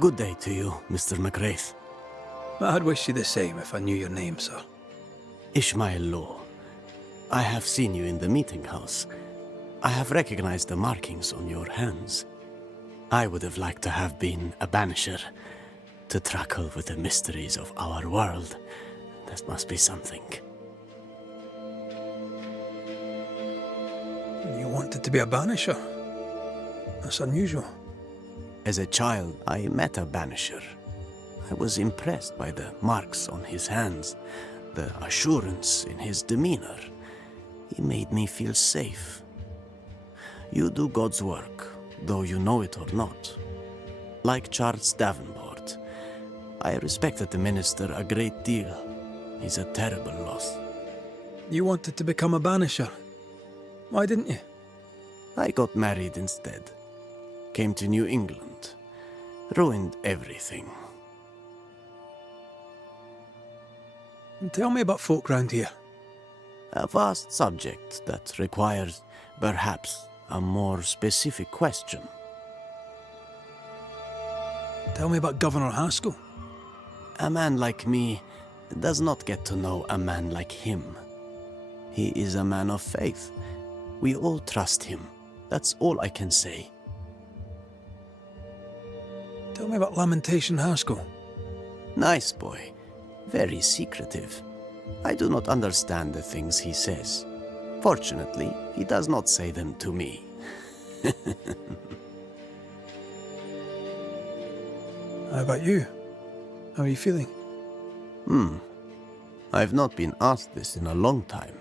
Good day to you, Mr. McWraith. I'd wish you the same if I knew your name, sir. Ishmael Law. I have seen you in the meeting house. I have recognized the markings on your hands. I would have liked to have been a banisher, to truckle with the mysteries of our world. That must be something. You wanted to be a banisher? That's unusual. As a child, I met a banisher. I was impressed by the marks on his hands, the assurance in his demeanor. He made me feel safe. You do God's work, though you know it or not. Like Charles Davenport, I respected the minister a great deal. He's a terrible loss. You wanted to become a banisher? Why didn't you? I got married instead. Came to New England. Ruined everything. Tell me about folk round here. A vast subject that requires, perhaps, a more specific question. Tell me about Governor Haskell. A man like me does not get to know a man like him. He is a man of faith. We all trust him. That's all I can say. Tell me about Lamentation Haskell. Nice boy. Very secretive. I do not understand the things he says. Fortunately, he does not say them to me. How about you? How are you feeling? I've not been asked this in a long time.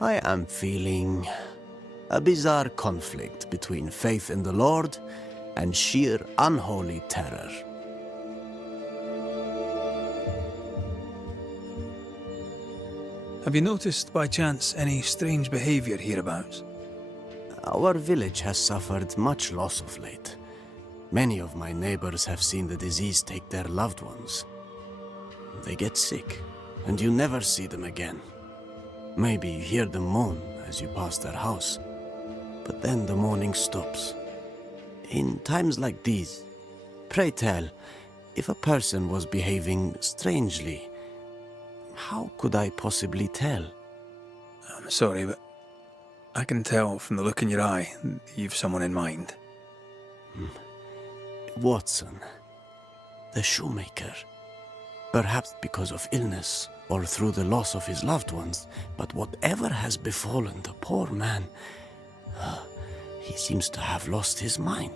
I am feeling a bizarre conflict between faith in the Lord and sheer unholy terror. Have you noticed, by chance, any strange behavior hereabouts? Our village has suffered much loss of late. Many of my neighbors have seen the disease take their loved ones. They get sick, and you never see them again. Maybe you hear them moan as you pass their house, but then the moaning stops. In times like these, pray tell, if a person was behaving strangely, how could I possibly tell? I'm sorry, but I can tell from the look in your eye that you've someone in mind. Watson, the shoemaker. Perhaps because of illness or through the loss of his loved ones, but whatever has befallen the poor man, he seems to have lost his mind.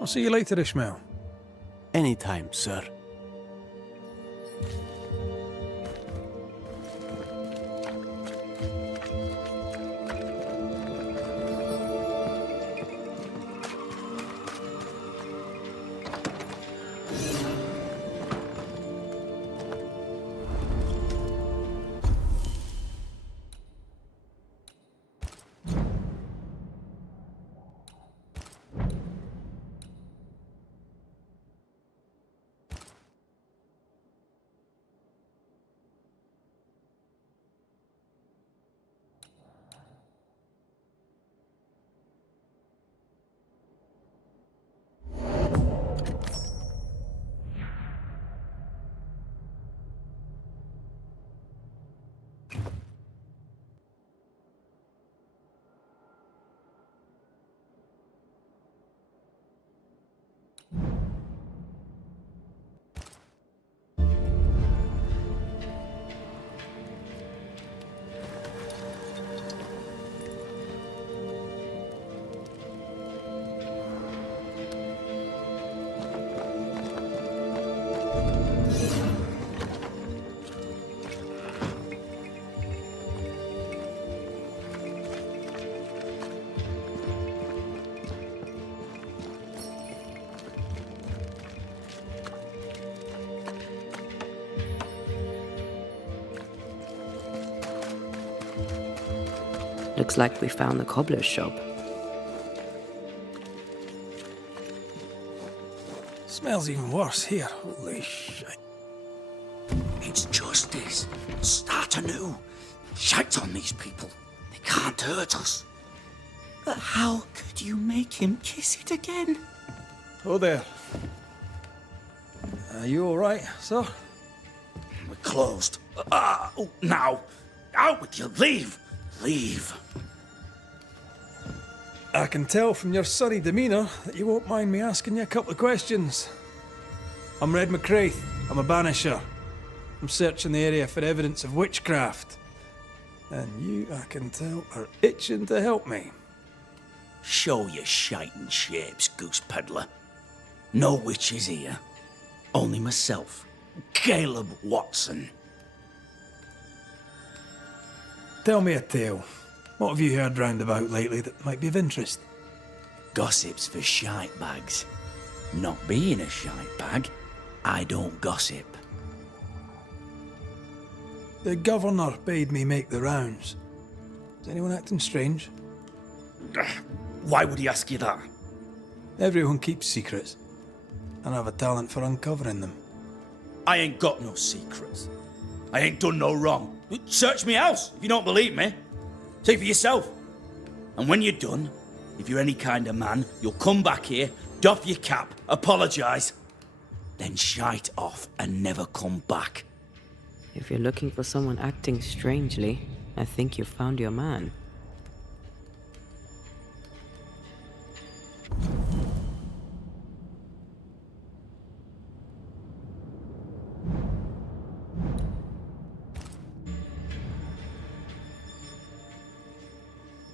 I'll see you later, Ishmael. Anytime, sir. Looks like we found the cobbler's shop. Smells even worse here. Holy shit. It's justice. Start anew. Shout on these people. They can't hurt us. But how could you make him kiss it again? Oh there. Are you all right, sir? We're closed. Now. Out with you. Leave. Leave. I can tell from your sunny demeanour that you won't mind me asking you a couple of questions. I'm Red McCraith. I'm a banisher. I'm searching the area for evidence of witchcraft. And you, I can tell, are itching to help me. Show your shiting shapes, goose peddler. No witches here. Only myself, Caleb Watson. Tell me a tale. What have you heard round about lately that might be of interest? Gossip's for shite bags. Not being a shite bag, I don't gossip. The governor bade me make the rounds. Is anyone acting strange? Why would he ask you that? Everyone keeps secrets, and I have a talent for uncovering them. I ain't got no secrets. I ain't done no wrong. Search me house if you don't believe me. See for yourself. And when you're done, if you're any kind of man, you'll come back here, doff your cap, apologise, then shite off and never come back. If you're looking for someone acting strangely, I think you've found your man.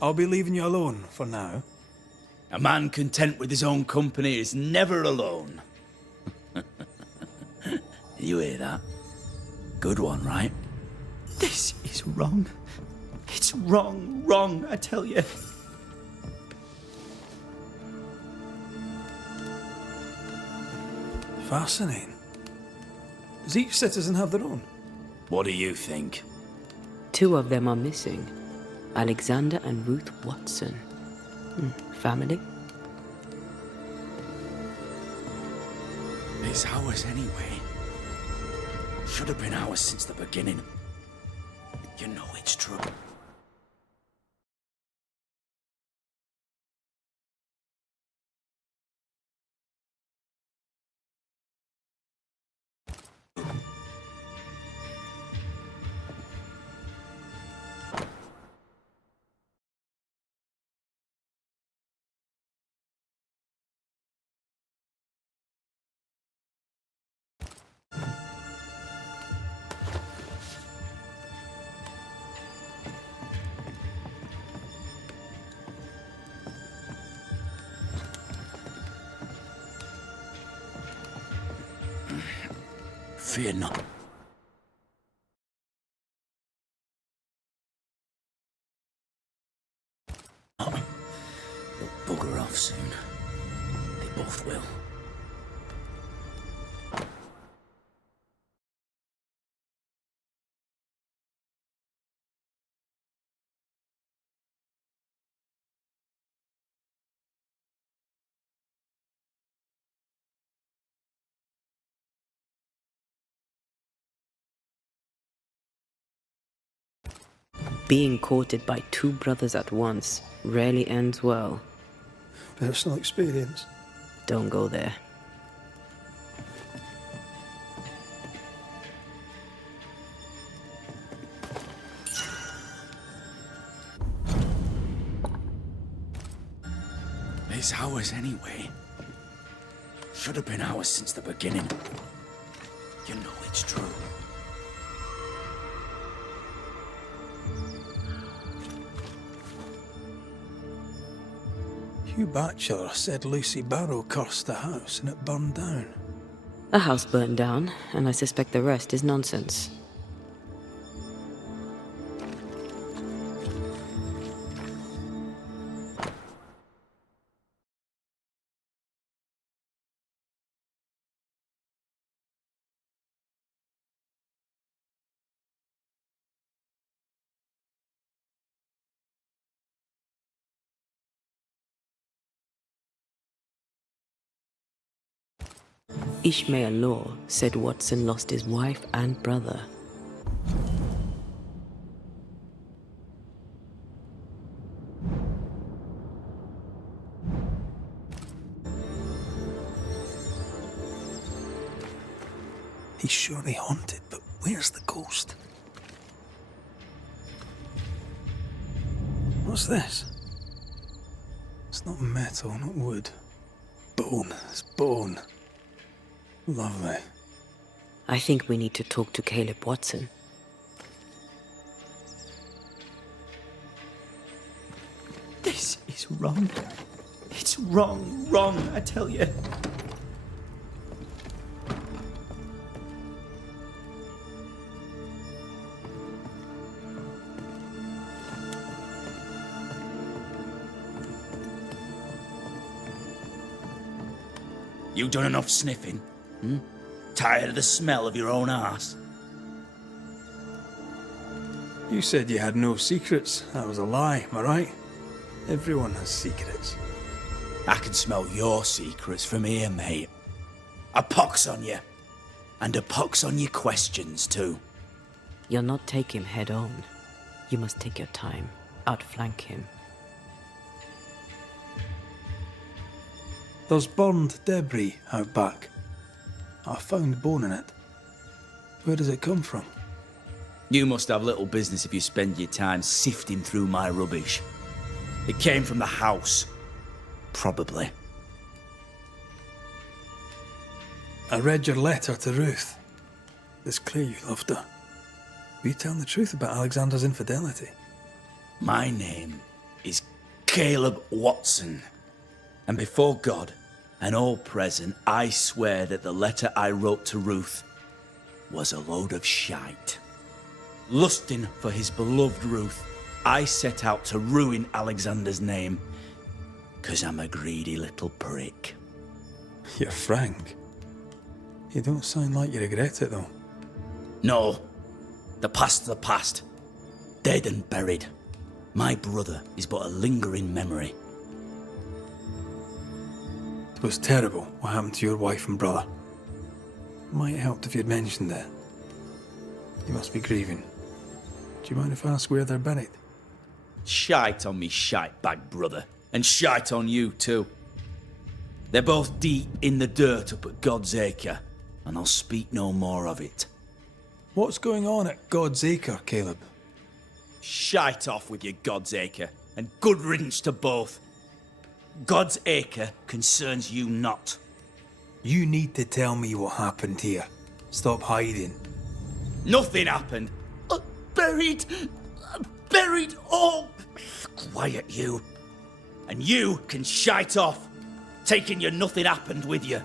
I'll be leaving you alone for now. A man content with his own company is never alone. You hear that? Good one, right? This is wrong. It's wrong, I tell you. Fascinating. Does each citizen have their own? What do you think? 2 of them are missing. Alexander and Ruth Watson. Family? It's ours anyway. Should have been ours since the beginning. You know it's true. Fear not. They'll bugger off soon. They both will. Being courted by 2 brothers at once rarely ends well. Personal experience. Don't go there. It's ours anyway. Should have been ours since the beginning. You know it's true. Hugh Batchelor said Lucy Barrow cursed the house and it burned down. A house burned down, and I suspect the rest is nonsense. Ishmael Law said Watson lost his wife and brother. He's surely haunted, but where's the ghost? What's this? It's not metal, not wood. Bone. It's bone. Lovely. I think we need to talk to Caleb Watson. This is wrong. It's wrong, I tell you. You done enough sniffing? Tired of the smell of your own arse? You said you had no secrets. That was a lie, am I right? Everyone has secrets. I can smell your secrets from here, mate. A pox on you. And a pox on your questions, too. You'll not take him head on. You must take your time, outflank him. There's burned debris out back. I found bone in it. Where does it come from? You must have little business if you spend your time sifting through my rubbish. It came from the house. Probably. I read your letter to Ruth. It's clear you loved her. Were you telling the truth about Alexander's infidelity? My name is Caleb Watson. And before God and all present, I swear that the letter I wrote to Ruth was a load of shite. Lusting for his beloved Ruth, I set out to ruin Alexander's name, 'cause I'm a greedy little prick. You're frank. You don't sound like you regret it, though. No, the past's the past. Dead and buried. My brother is but a lingering memory. It was terrible what happened to your wife and brother. Might have helped if you'd mentioned it. You must be grieving. Do you mind if I ask where they're buried? Shite on me shite bag brother, and shite on you too. They're both deep in the dirt up at God's Acre, and I'll speak no more of it. What's going on at God's Acre, Caleb? Shite off with your God's Acre, and good riddance to both. God's Acre concerns you not. You need to tell me what happened here. Stop hiding. Nothing happened. Buried all. Quiet you. And you can shite off, taking your nothing happened with you.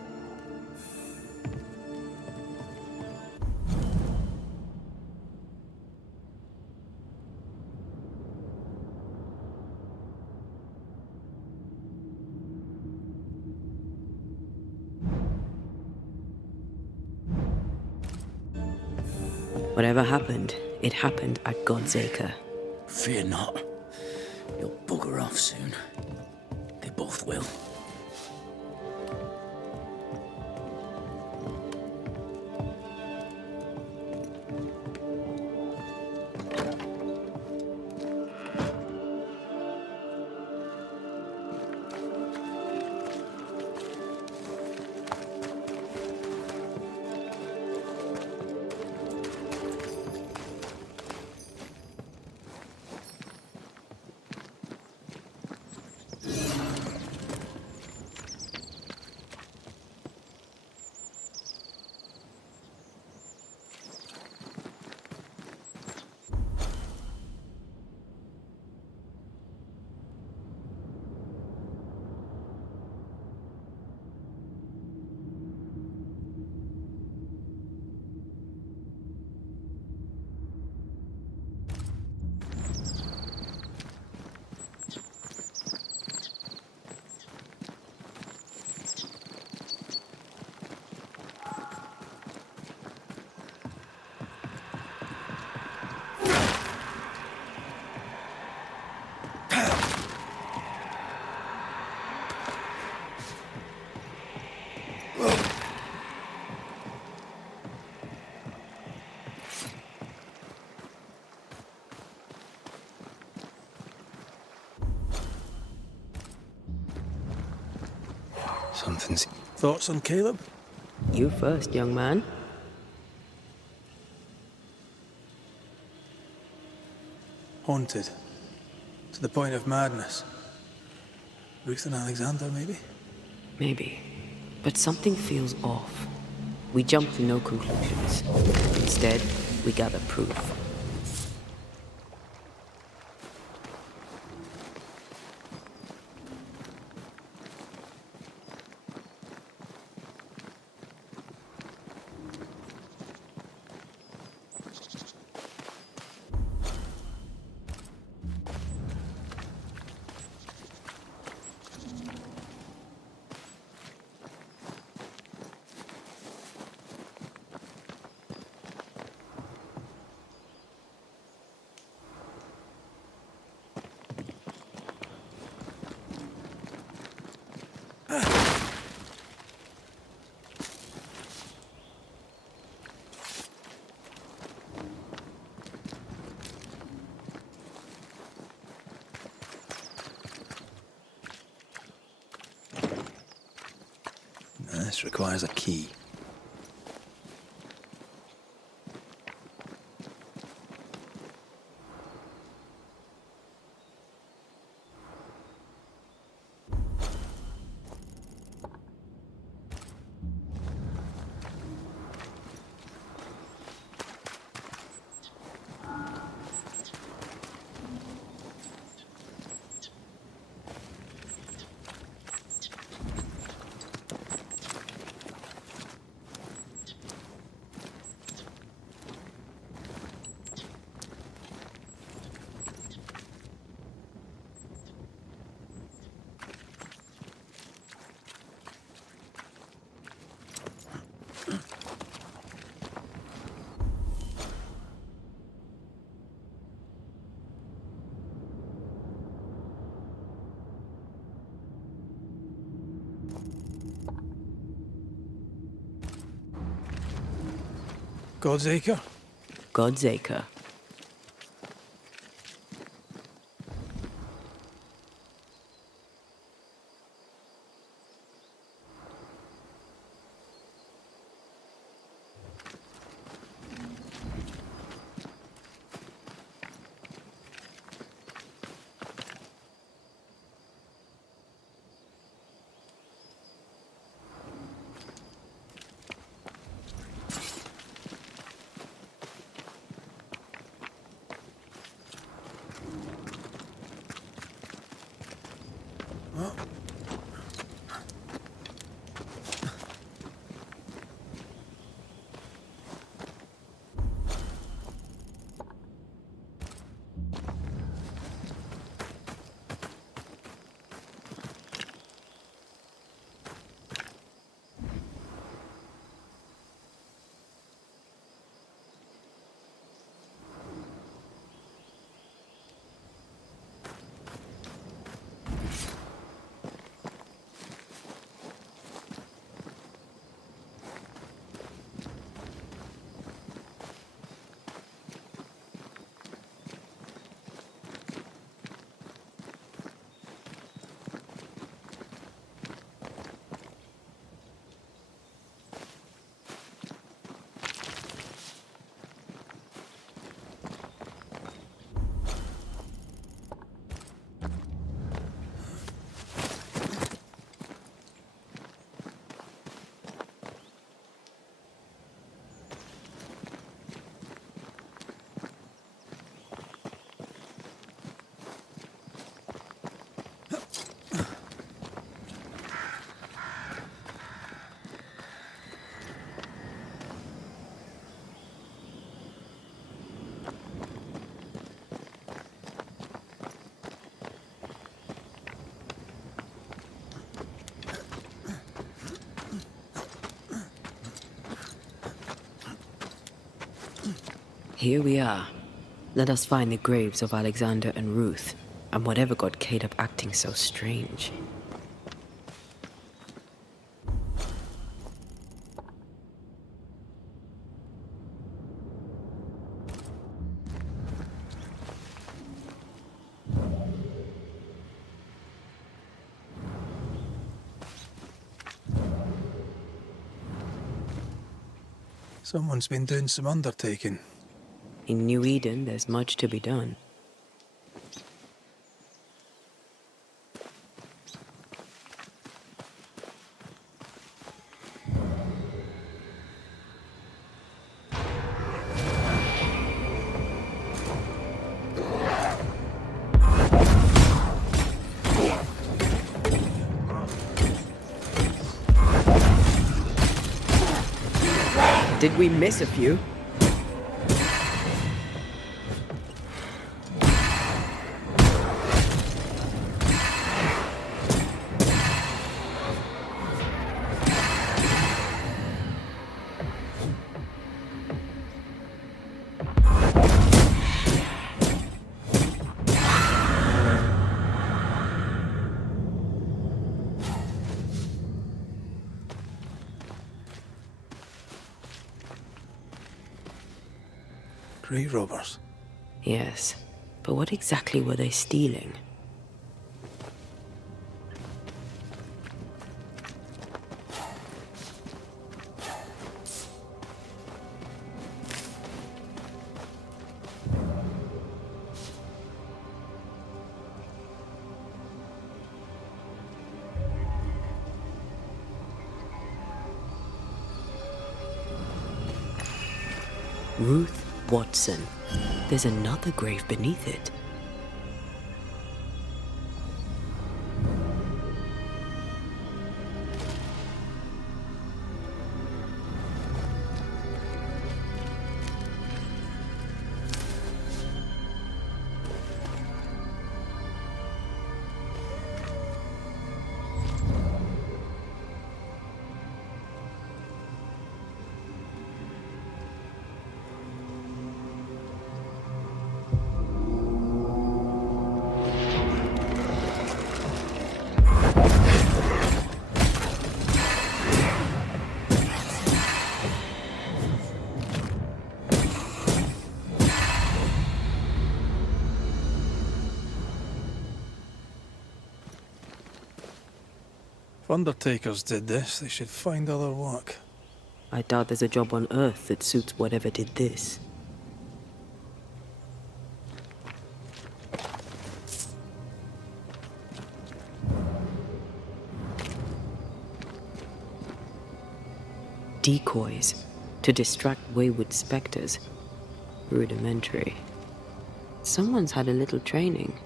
Whatever happened, it happened at God's Acre. Fear not. You'll bugger off soon. They both will. Something's... Thoughts on Caleb? You first, young man. Haunted. To the point of madness. Ruth and Alexander, maybe? Maybe. But something feels off. We jump to no conclusions. Instead, we gather proof. This requires a key. God's Acre? God's Acre. Here we are. Let us find the graves of Alexander and Ruth, and whatever got Kate up acting so strange. Someone's been doing some undertaking. In New Eden, there's much to be done. Did we miss a few? Grave robbers. Yes, but what exactly were they stealing? Ruth Watson. There's another grave beneath it. If undertakers did this, they should find other work. I doubt there's a job on Earth that suits whatever did this. Decoys to distract wayward specters. Rudimentary. Someone's had a little training.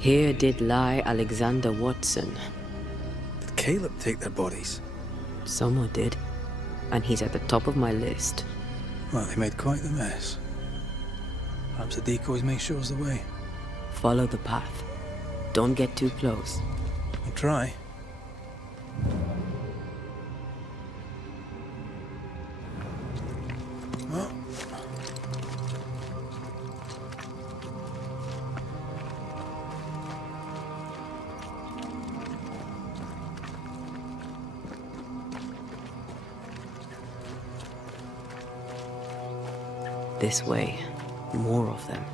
Here did lie Alexander Watson. Did Caleb take their bodies? Someone did, and he's at the top of my list. Well, they made quite the mess. Perhaps the decoys may show us the way. Follow the path. Don't get too close. I'll try. Well. This way. More of them.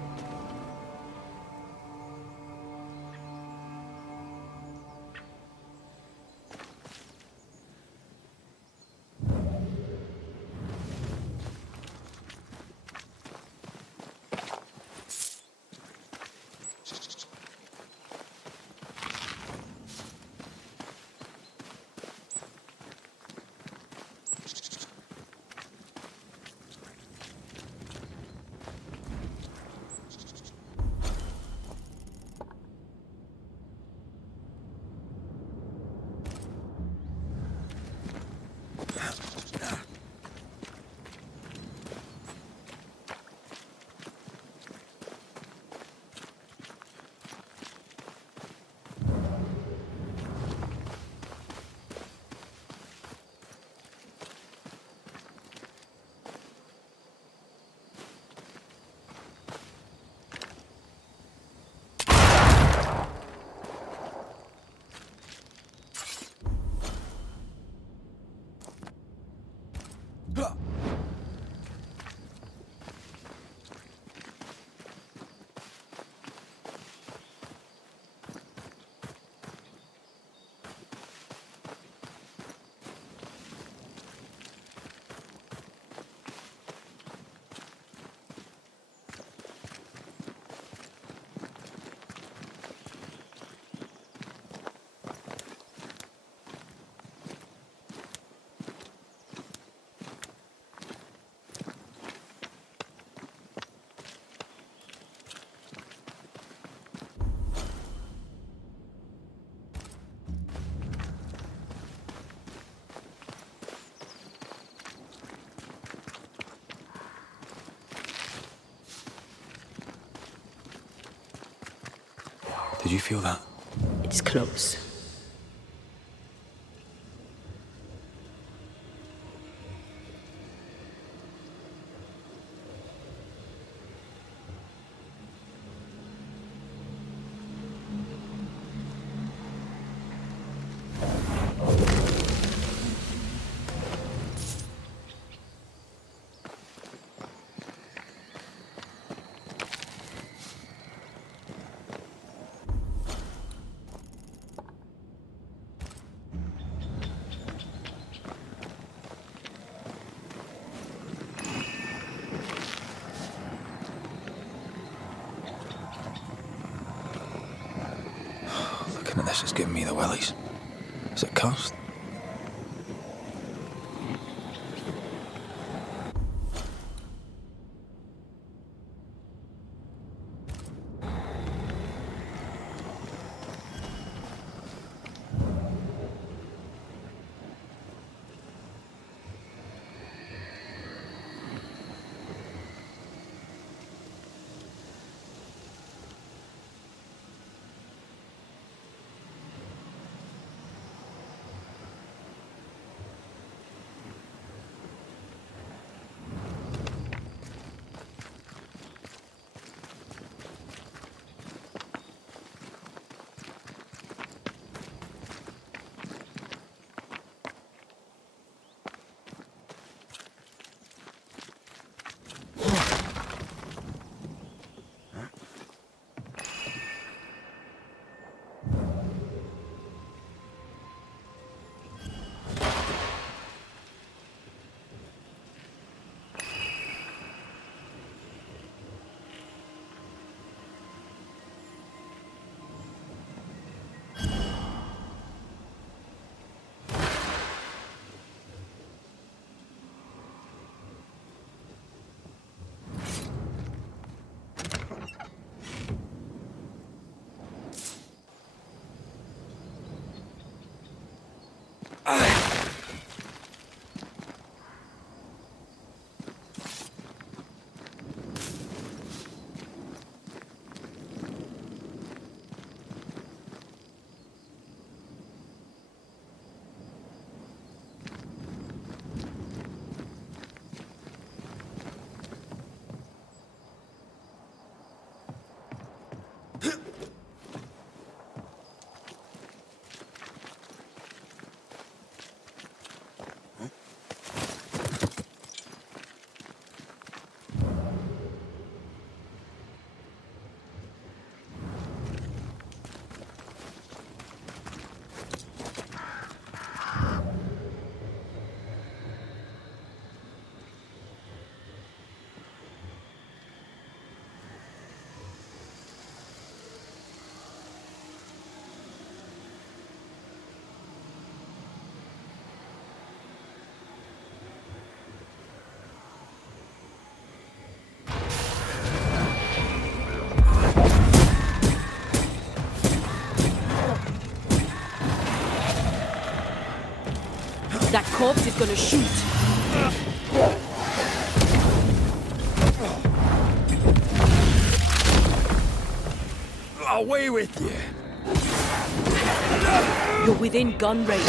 Did you feel that? It's close. Looking at this is giving me the willies. Is it cursed? That corpse is gonna shoot. Away with you! You're within gun range.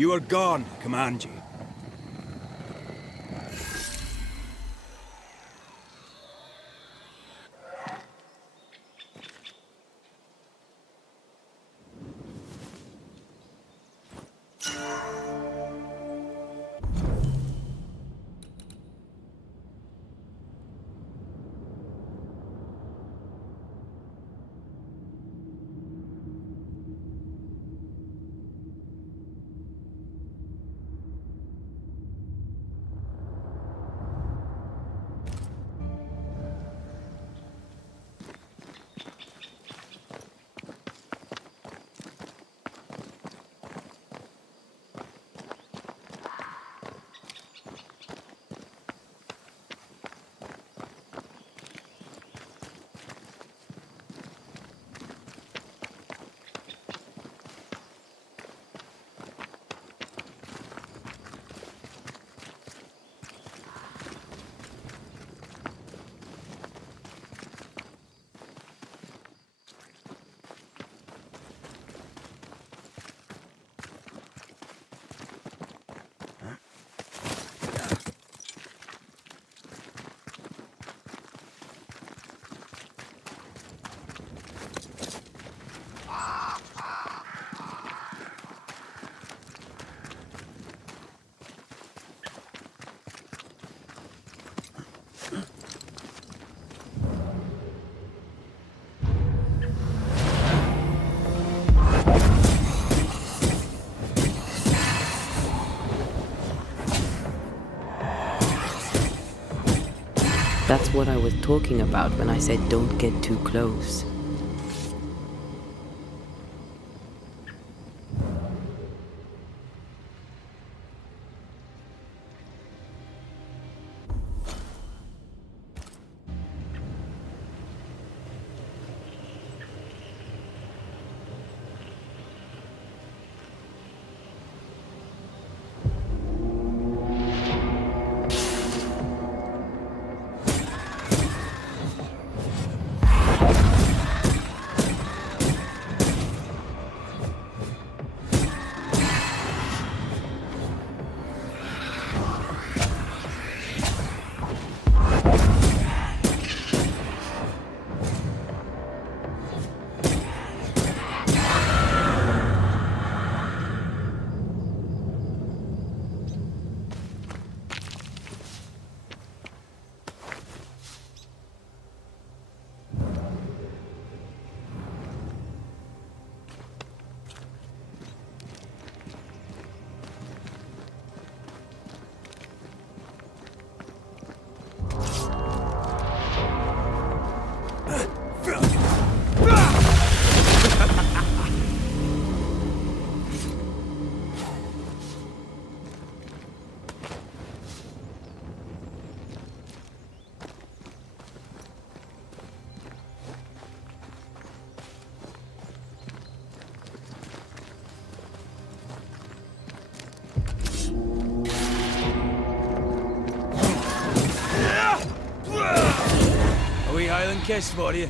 You are gone, command you. That's what I was talking about when I said don't get too close. kiss for you.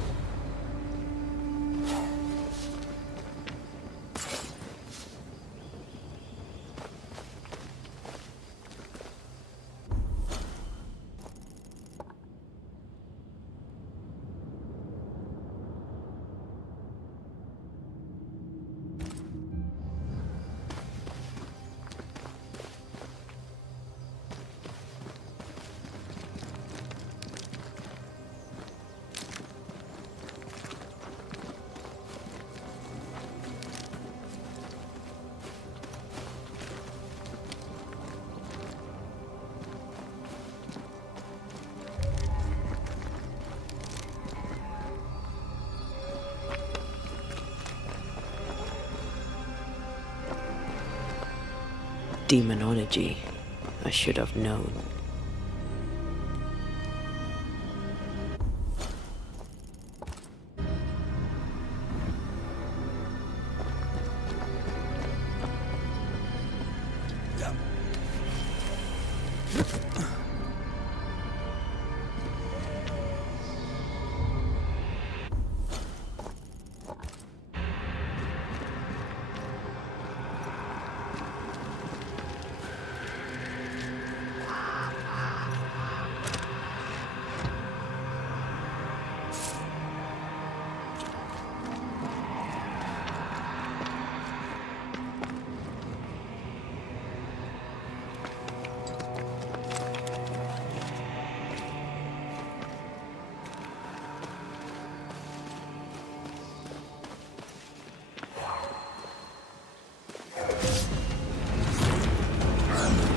Demonology. I should have known.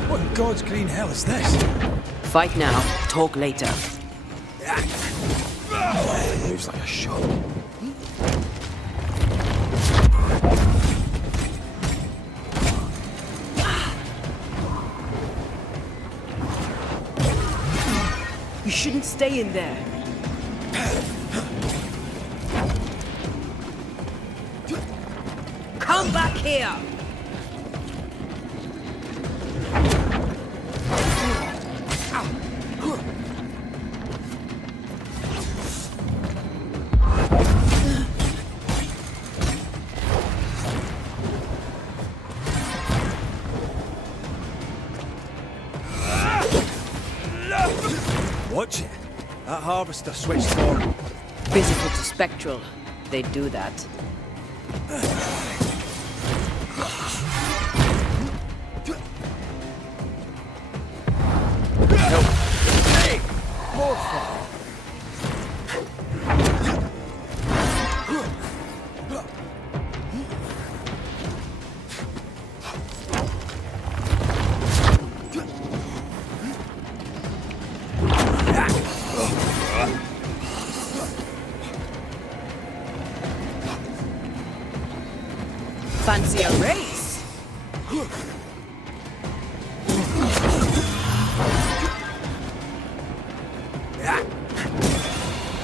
What in God's green hell is this? Fight now, talk later. Moves like a shot. You shouldn't stay in there. Come back here! Watch it. That harvester switched forward. Physical to spectral. They do that. Hey! More fun. Fancy a race?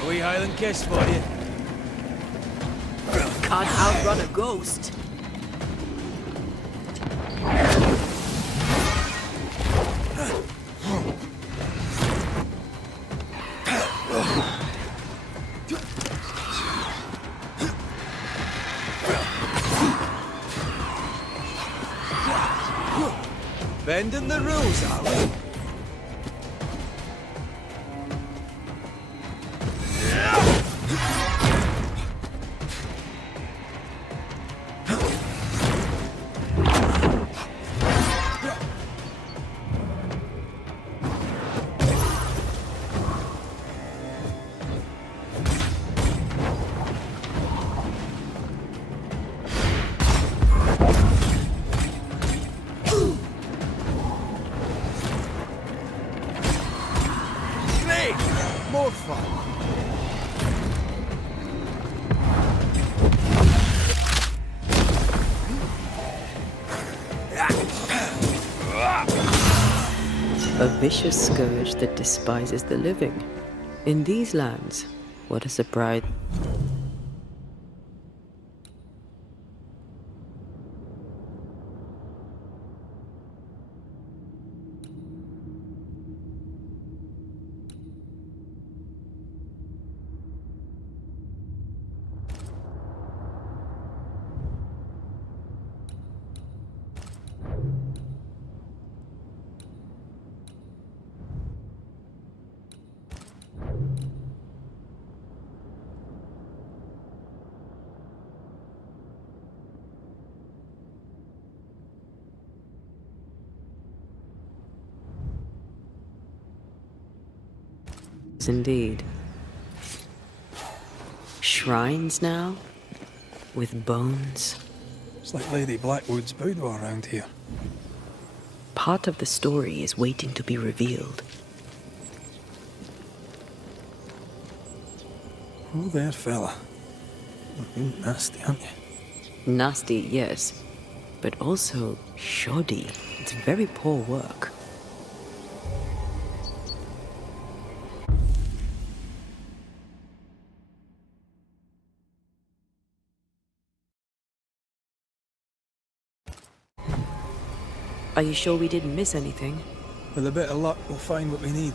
A wee Highland kiss for you. Can't outrun a ghost. Bending the rules, are we? More fun. A vicious scourge that despises the living. In these lands, what a surprise. indeed. Shrines now? With bones? It's like Lady Blackwood's boudoir around here. Part of the story is waiting to be revealed. Oh, there, fella. You're nasty, aren't you? Nasty, yes, but also shoddy. It's very poor work. Are you sure we didn't miss anything? With a bit of luck, we'll find what we need.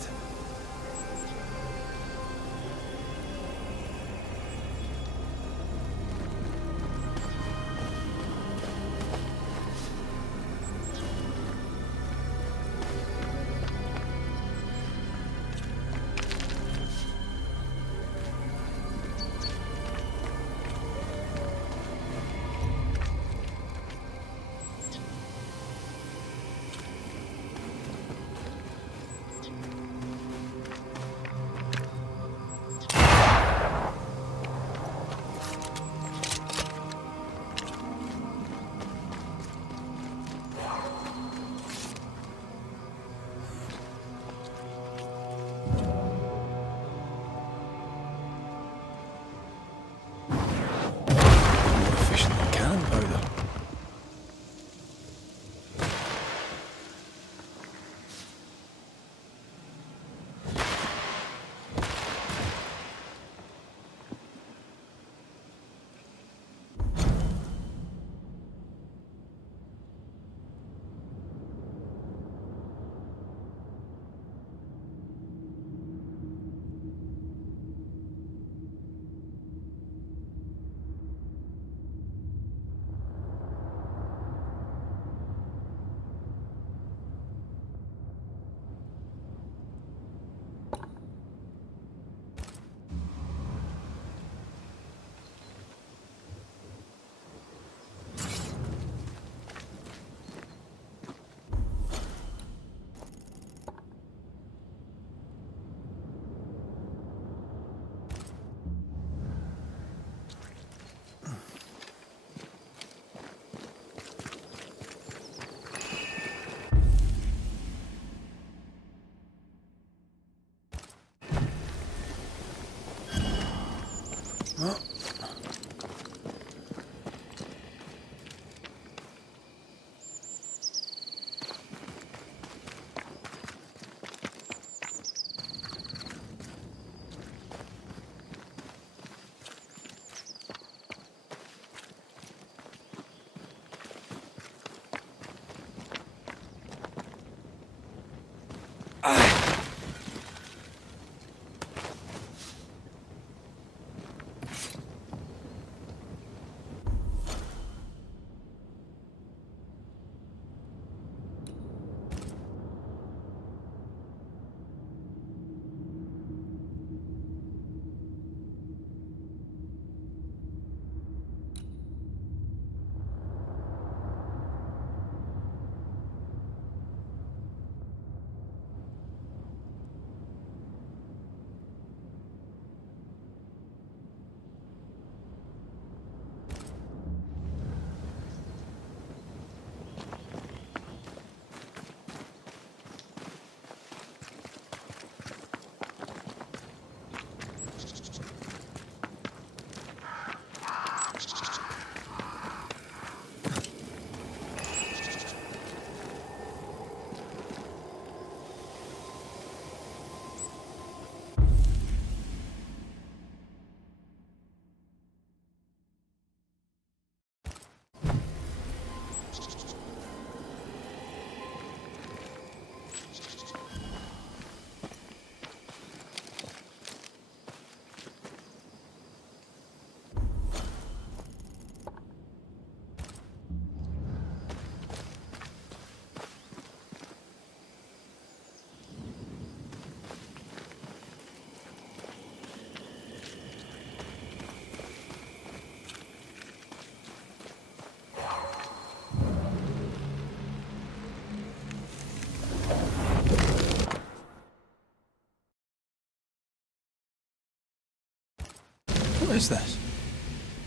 What is this?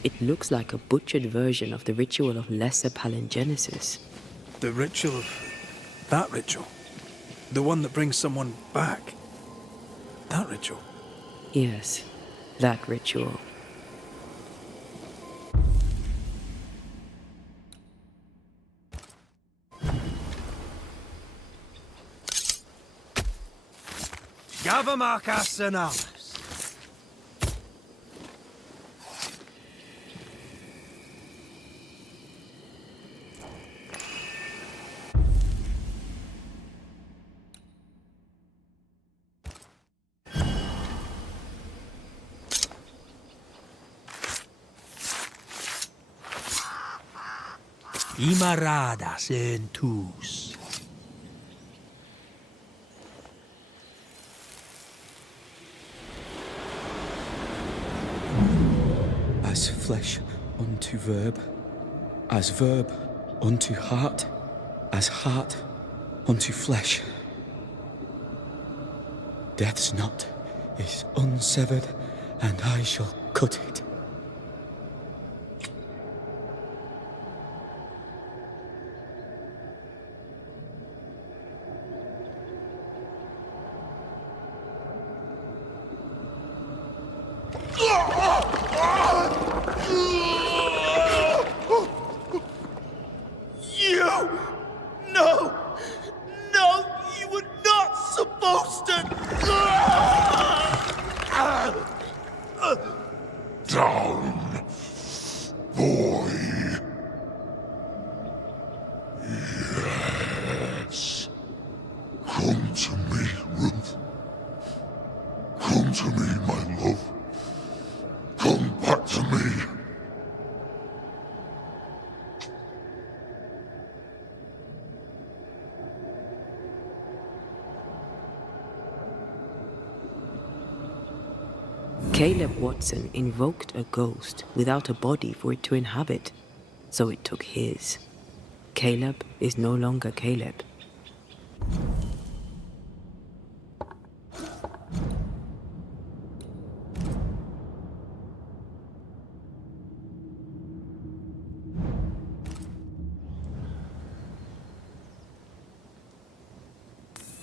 It looks like a butchered version of the ritual of Lesser Palingenesis. The ritual of... that ritual? The one that brings someone back? That ritual? Yes, that ritual. Gavamarcas Analis. Imaradas en tus. As flesh unto verb, as verb unto heart, as heart unto flesh. Death's knot is unsevered, and I shall cut it. Down, boy. Yes. Come to me, Ruth. Come to me, my love. Come back to me. Caleb Watson invoked a ghost without a body for it to inhabit, so it took his. Caleb is no longer Caleb.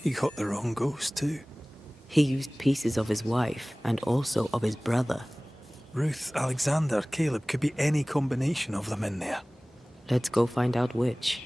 He got the wrong ghost too. He used pieces of his wife and also of his brother. Ruth, Alexander, Caleb, could be any combination of them in there. Let's go find out which.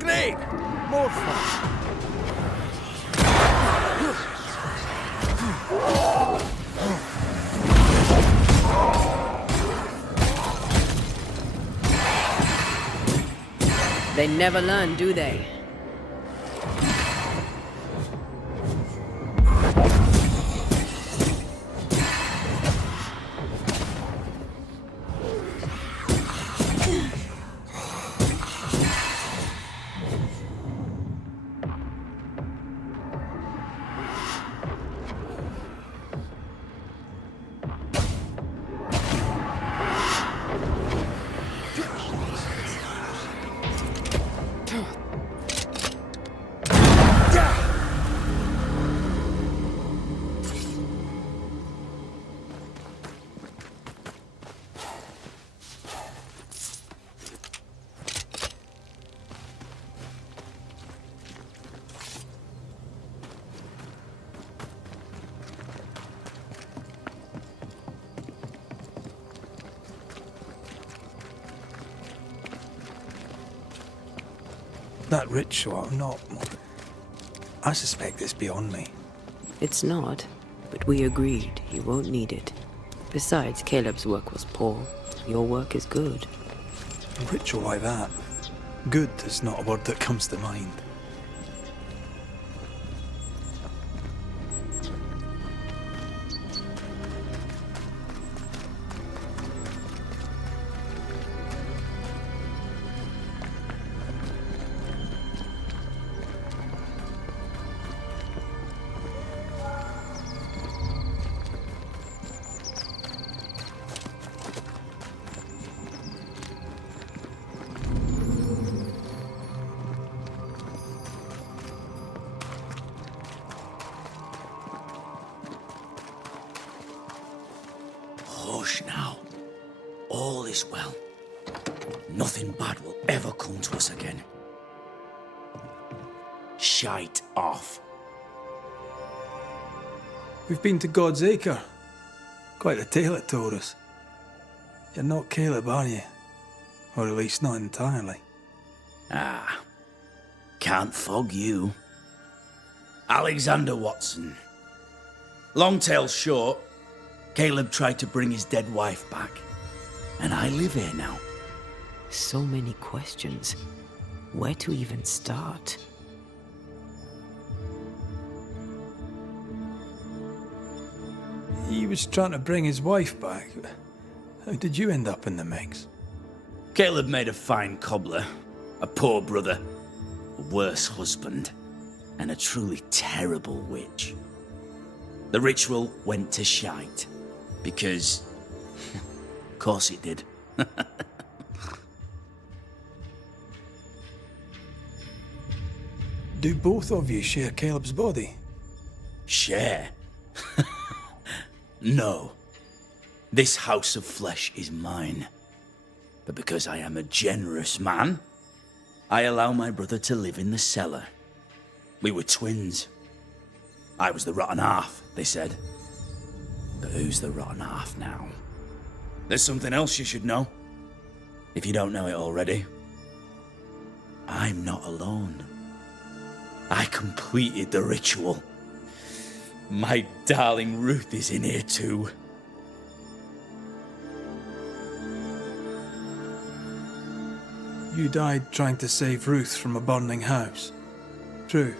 Great! More fun! They never learn, do they? That ritual, not... I suspect it's beyond me. It's not, but we agreed you won't need it. Besides, Caleb's work was poor. Your work is good. A ritual like that. Good is not a word that comes to mind. Hush now. All is well. Nothing bad will ever come to us again. Shite off. We've been to God's Acre. Quite a tale it told us. You're not Caleb, are you? Or at least not entirely. Ah, can't fog you. Alexander Watson. Long tale short, Caleb tried to bring his dead wife back, and I live here now. So many questions. Where to even start? He was trying to bring his wife back. How did you end up in the mix? Caleb made a fine cobbler, a poor brother, a worse husband, and a truly terrible witch. The ritual went to shite, because... of course it did. Do both of you share Caleb's body? Share? No. This house of flesh is mine. But because I am a generous man, I allow my brother to live in the cellar. We were twins. I was the rotten half, they said. But who's the rotten half now? There's something else you should know, if you don't know it already. I'm not alone. I completed the ritual. My darling Ruth is in here too. You died trying to save Ruth from a burning house. True.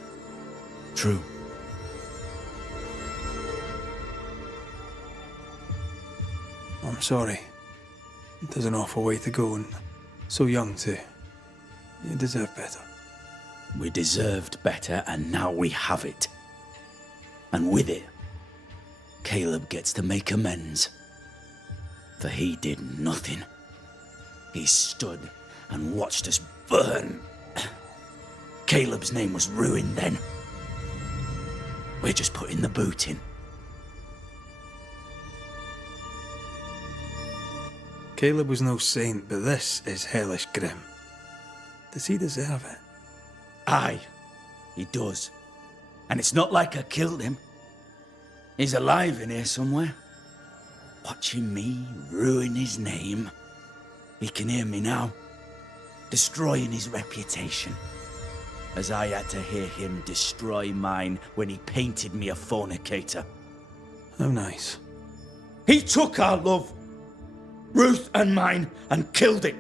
True. I'm sorry. There's an awful way to go, and so young too. You deserve better. We deserved better, and now we have it. And with it, Caleb gets to make amends. For he did nothing. He stood and watched us burn. Caleb's name was ruined then. We're just putting the boot in. Caleb was no saint, but this is hellish grim. Does he deserve it? Aye, he does. And it's not like I killed him. He's alive in here somewhere. Watching me ruin his name. He can hear me now. Destroying his reputation. As I had to hear him destroy mine when he painted me a fornicator. How nice. He took our love, Ruth and mine, and killed it.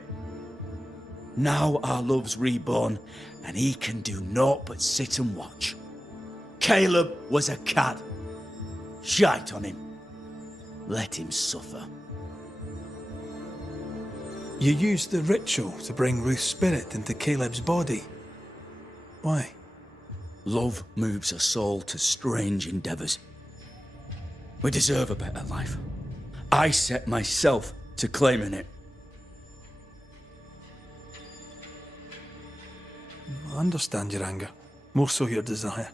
Now our love's reborn, and he can do naught but sit and watch. Caleb was a cad. Shite on him. Let him suffer. You used the ritual to bring Ruth's spirit into Caleb's body. Why? Love moves a soul to strange endeavors. We deserve a better life. I set myself to claiming it. I understand your anger, more so your desire.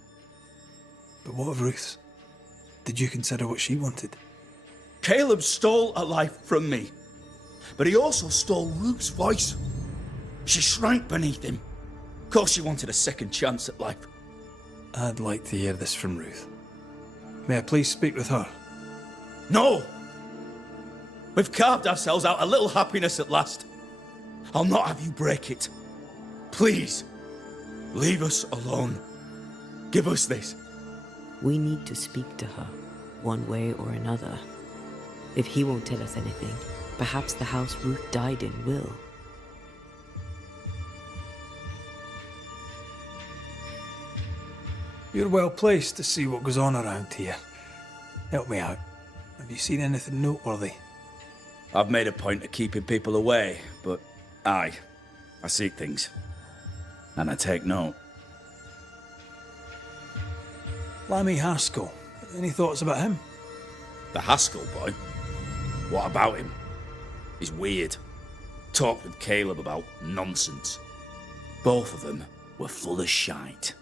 But what of Ruth's? Did you consider what she wanted? Caleb stole a life from me, but he also stole Ruth's voice. She shrank beneath him. Of course she wanted a second chance at life. I'd like to hear this from Ruth. May I please speak with her? No! We've carved ourselves out a little happiness at last. I'll not have you break it. Please. Leave us alone. Give us this. We need to speak to her, one way or another. If he won't tell us anything, perhaps the house Ruth died in will. You're well placed to see what goes on around here. Help me out. Have you seen anything noteworthy? I've made a point of keeping people away, but I seek things. And I take note. Lammy Haskell. Any thoughts about him? The Haskell boy? What about him? He's weird. Talked with Caleb about nonsense. Both of them were full of shite.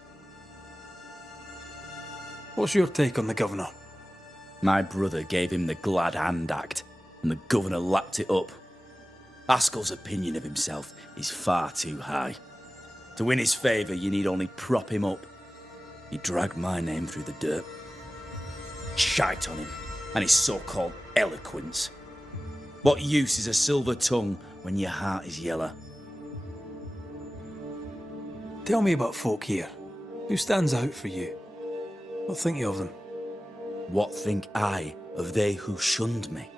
What's your take on the governor? My brother gave him the glad hand act, and the governor lapped it up. Haskell's opinion of himself is far too high. To win his favour, you need only prop him up. He dragged my name through the dirt. Shite on him, and his so-called eloquence. What use is a silver tongue when your heart is yellow? Tell me about folk here. Who stands out for you? What think you of them? What think I of they who shunned me,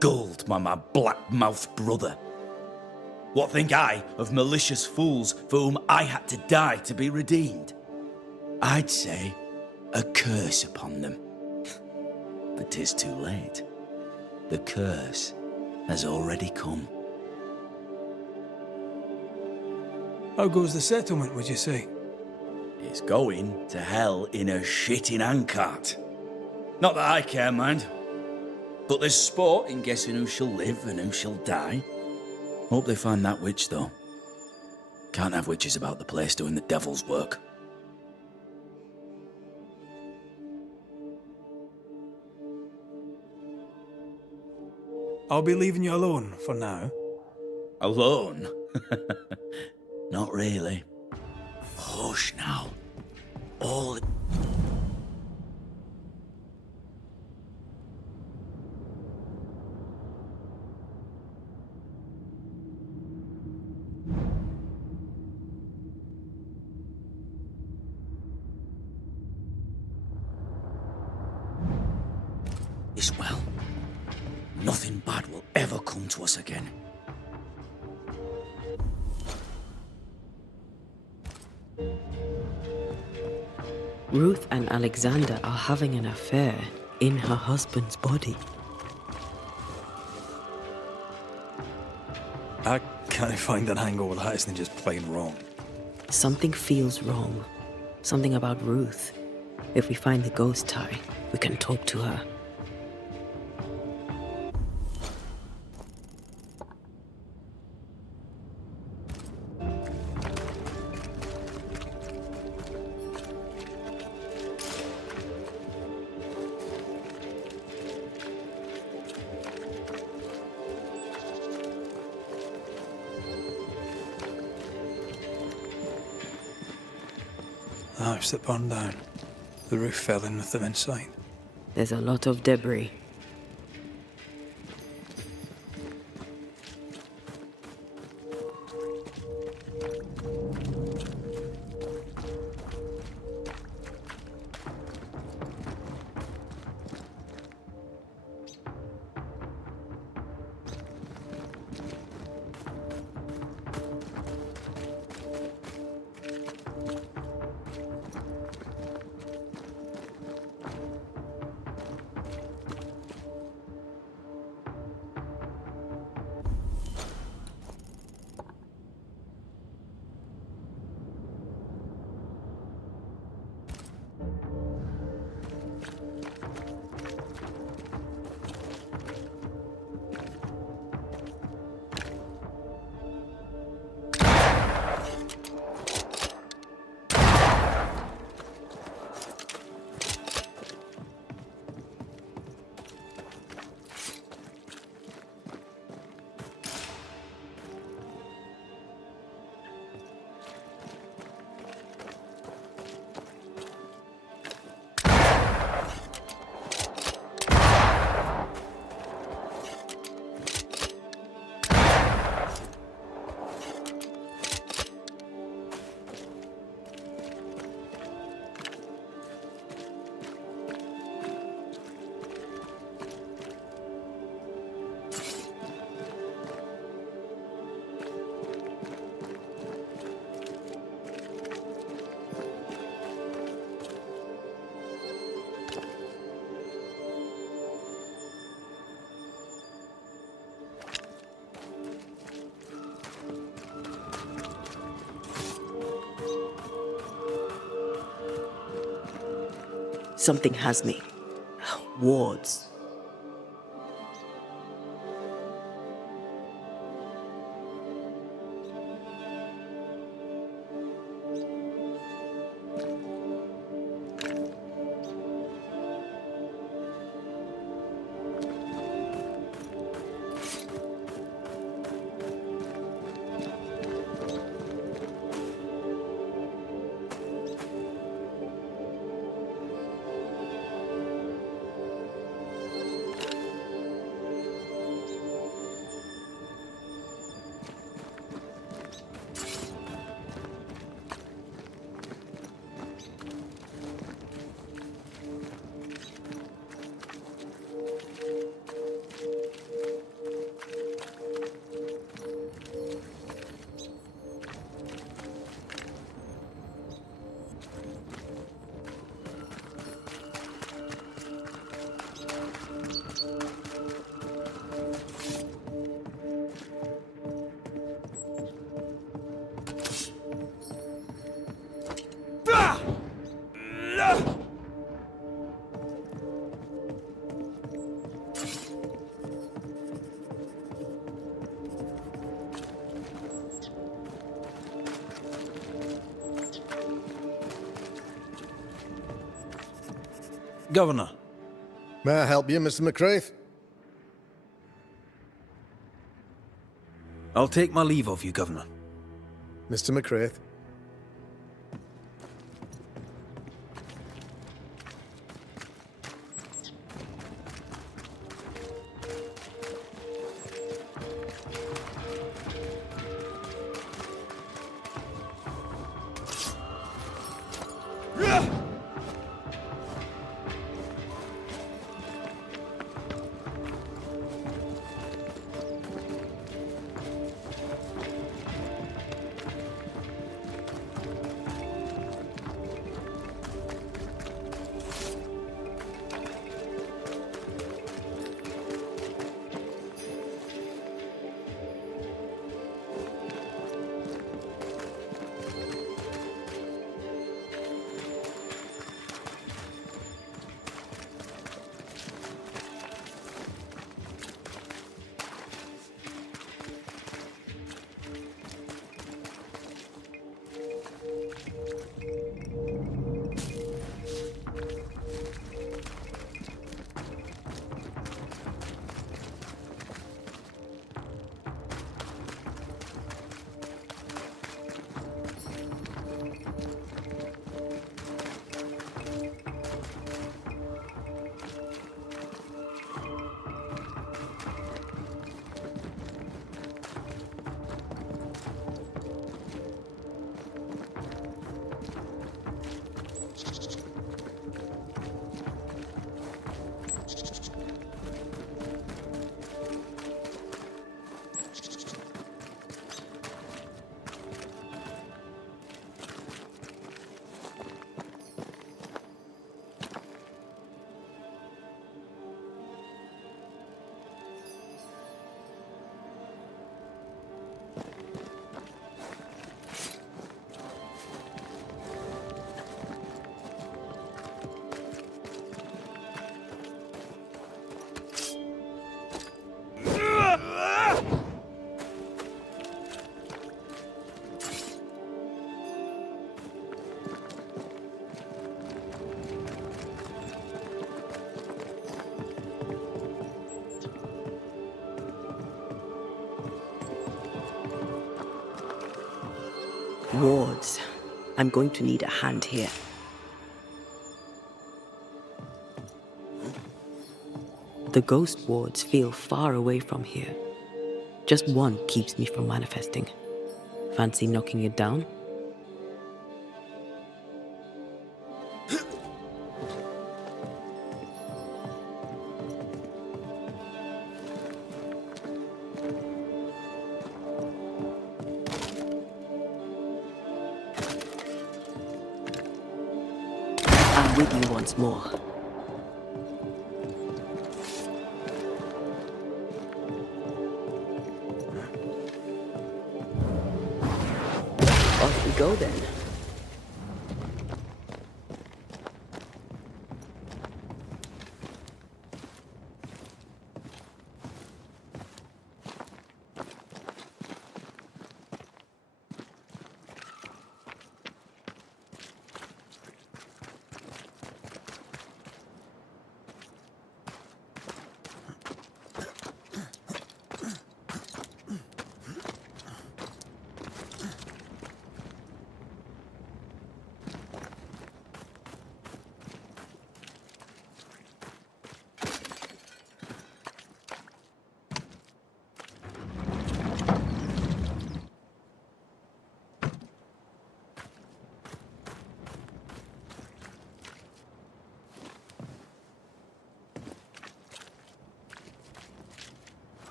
gulled by my black-mouthed brother? What think I of malicious fools for whom I had to die to be redeemed? I'd say a curse upon them. But 'tis too late. The curse has already come. How goes the settlement, would you say? It's going to hell in a shitting handcart. Not that I care, mind. But there's sport in guessing who shall live and who shall die. Hope they find that witch, though. Can't have witches about the place doing the devil's work. I'll be leaving you alone for now. Alone? Not really. Hush now. All... is well. Nothing bad will ever come to us again. Ruth and Alexander are having an affair in her husband's body. I can't find an angle that isn't just plain wrong. Something feels wrong. Something about Ruth. If we find the ghost tie, we can talk to her. The house that burned down. The roof fell in with them inside. There's a lot of debris. Something has me. Wards. Governor. May I help you, Mr. McCraith? I'll take my leave of you, Governor. Mr. McCraith? Wards. I'm going to need a hand here. The ghost wards feel far away from here. Just one keeps me from manifesting. Fancy knocking it down? I'm with you once more. Off we go then.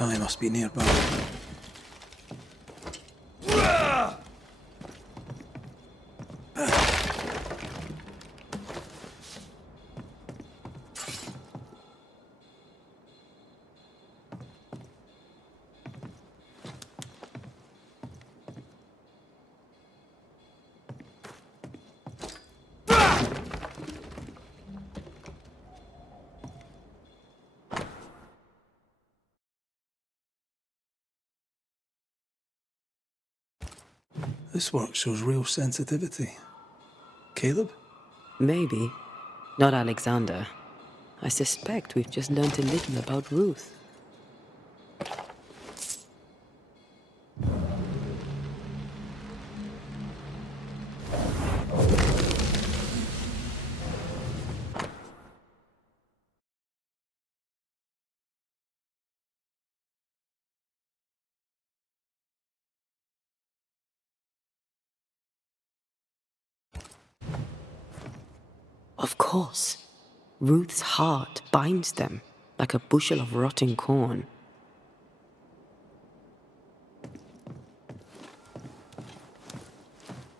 Ty must be nearby. This work shows real sensitivity. Caleb? Maybe. Not Alexander. I suspect we've just learnt a little about Ruth. Of course. Ruth's heart binds them like a bushel of rotting corn.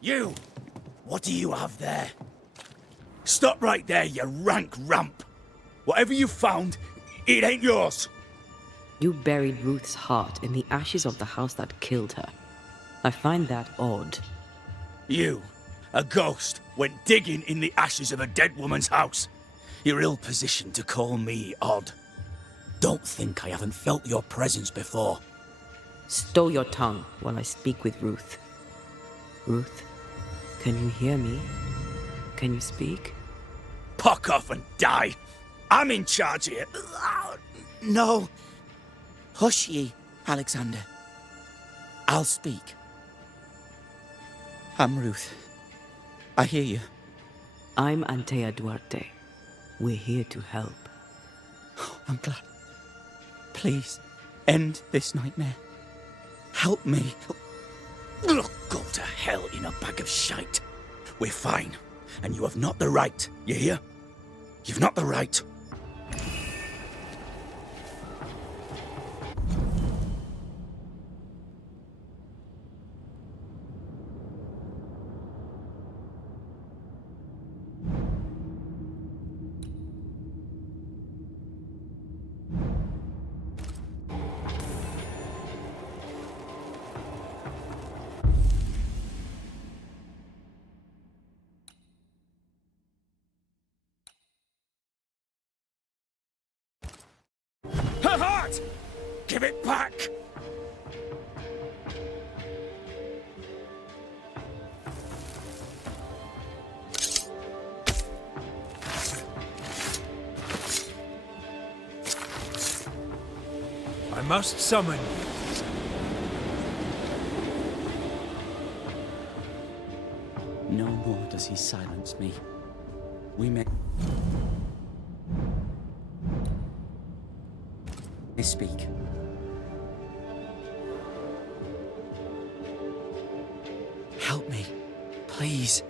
You! What do you have there? Stop right there, you rank ramp! Whatever you found, it ain't yours! You buried Ruth's heart in the ashes of the house that killed her. I find that odd. You, a ghost, went digging in the ashes of a dead woman's house. You're ill-positioned to call me odd. Don't think I haven't felt your presence before. Stow your tongue while I speak with Ruth. Ruth, can you hear me? Can you speak? Puck off and die! I'm in charge here. No. Hush ye, Alexander. I'll speak. I'm Ruth. I hear you. I'm Antea Duarte. We're here to help. I'm glad. Please, end this nightmare. Help me. Go to hell in a bag of shite. we're fine. And you have not the right, you hear? You've not the right. Her heart! Give it back! I must summon you. No more does he silence me. We may speak. Help me, please.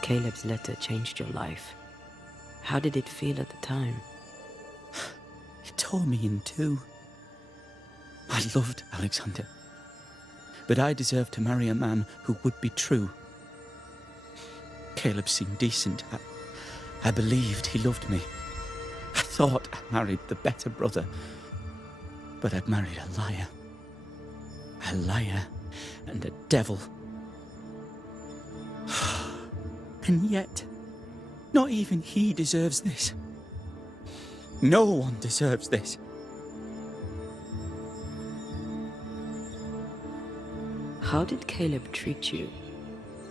Caleb's letter changed your life. How did it feel at the time? It tore me in two. I loved Alexander, but I deserved to marry a man who would be true. Caleb seemed decent. I believed he loved me. I thought I married the better brother, but I'd married a liar. A liar and a devil. And yet, not even he deserves this. No one deserves this. How did Caleb treat you?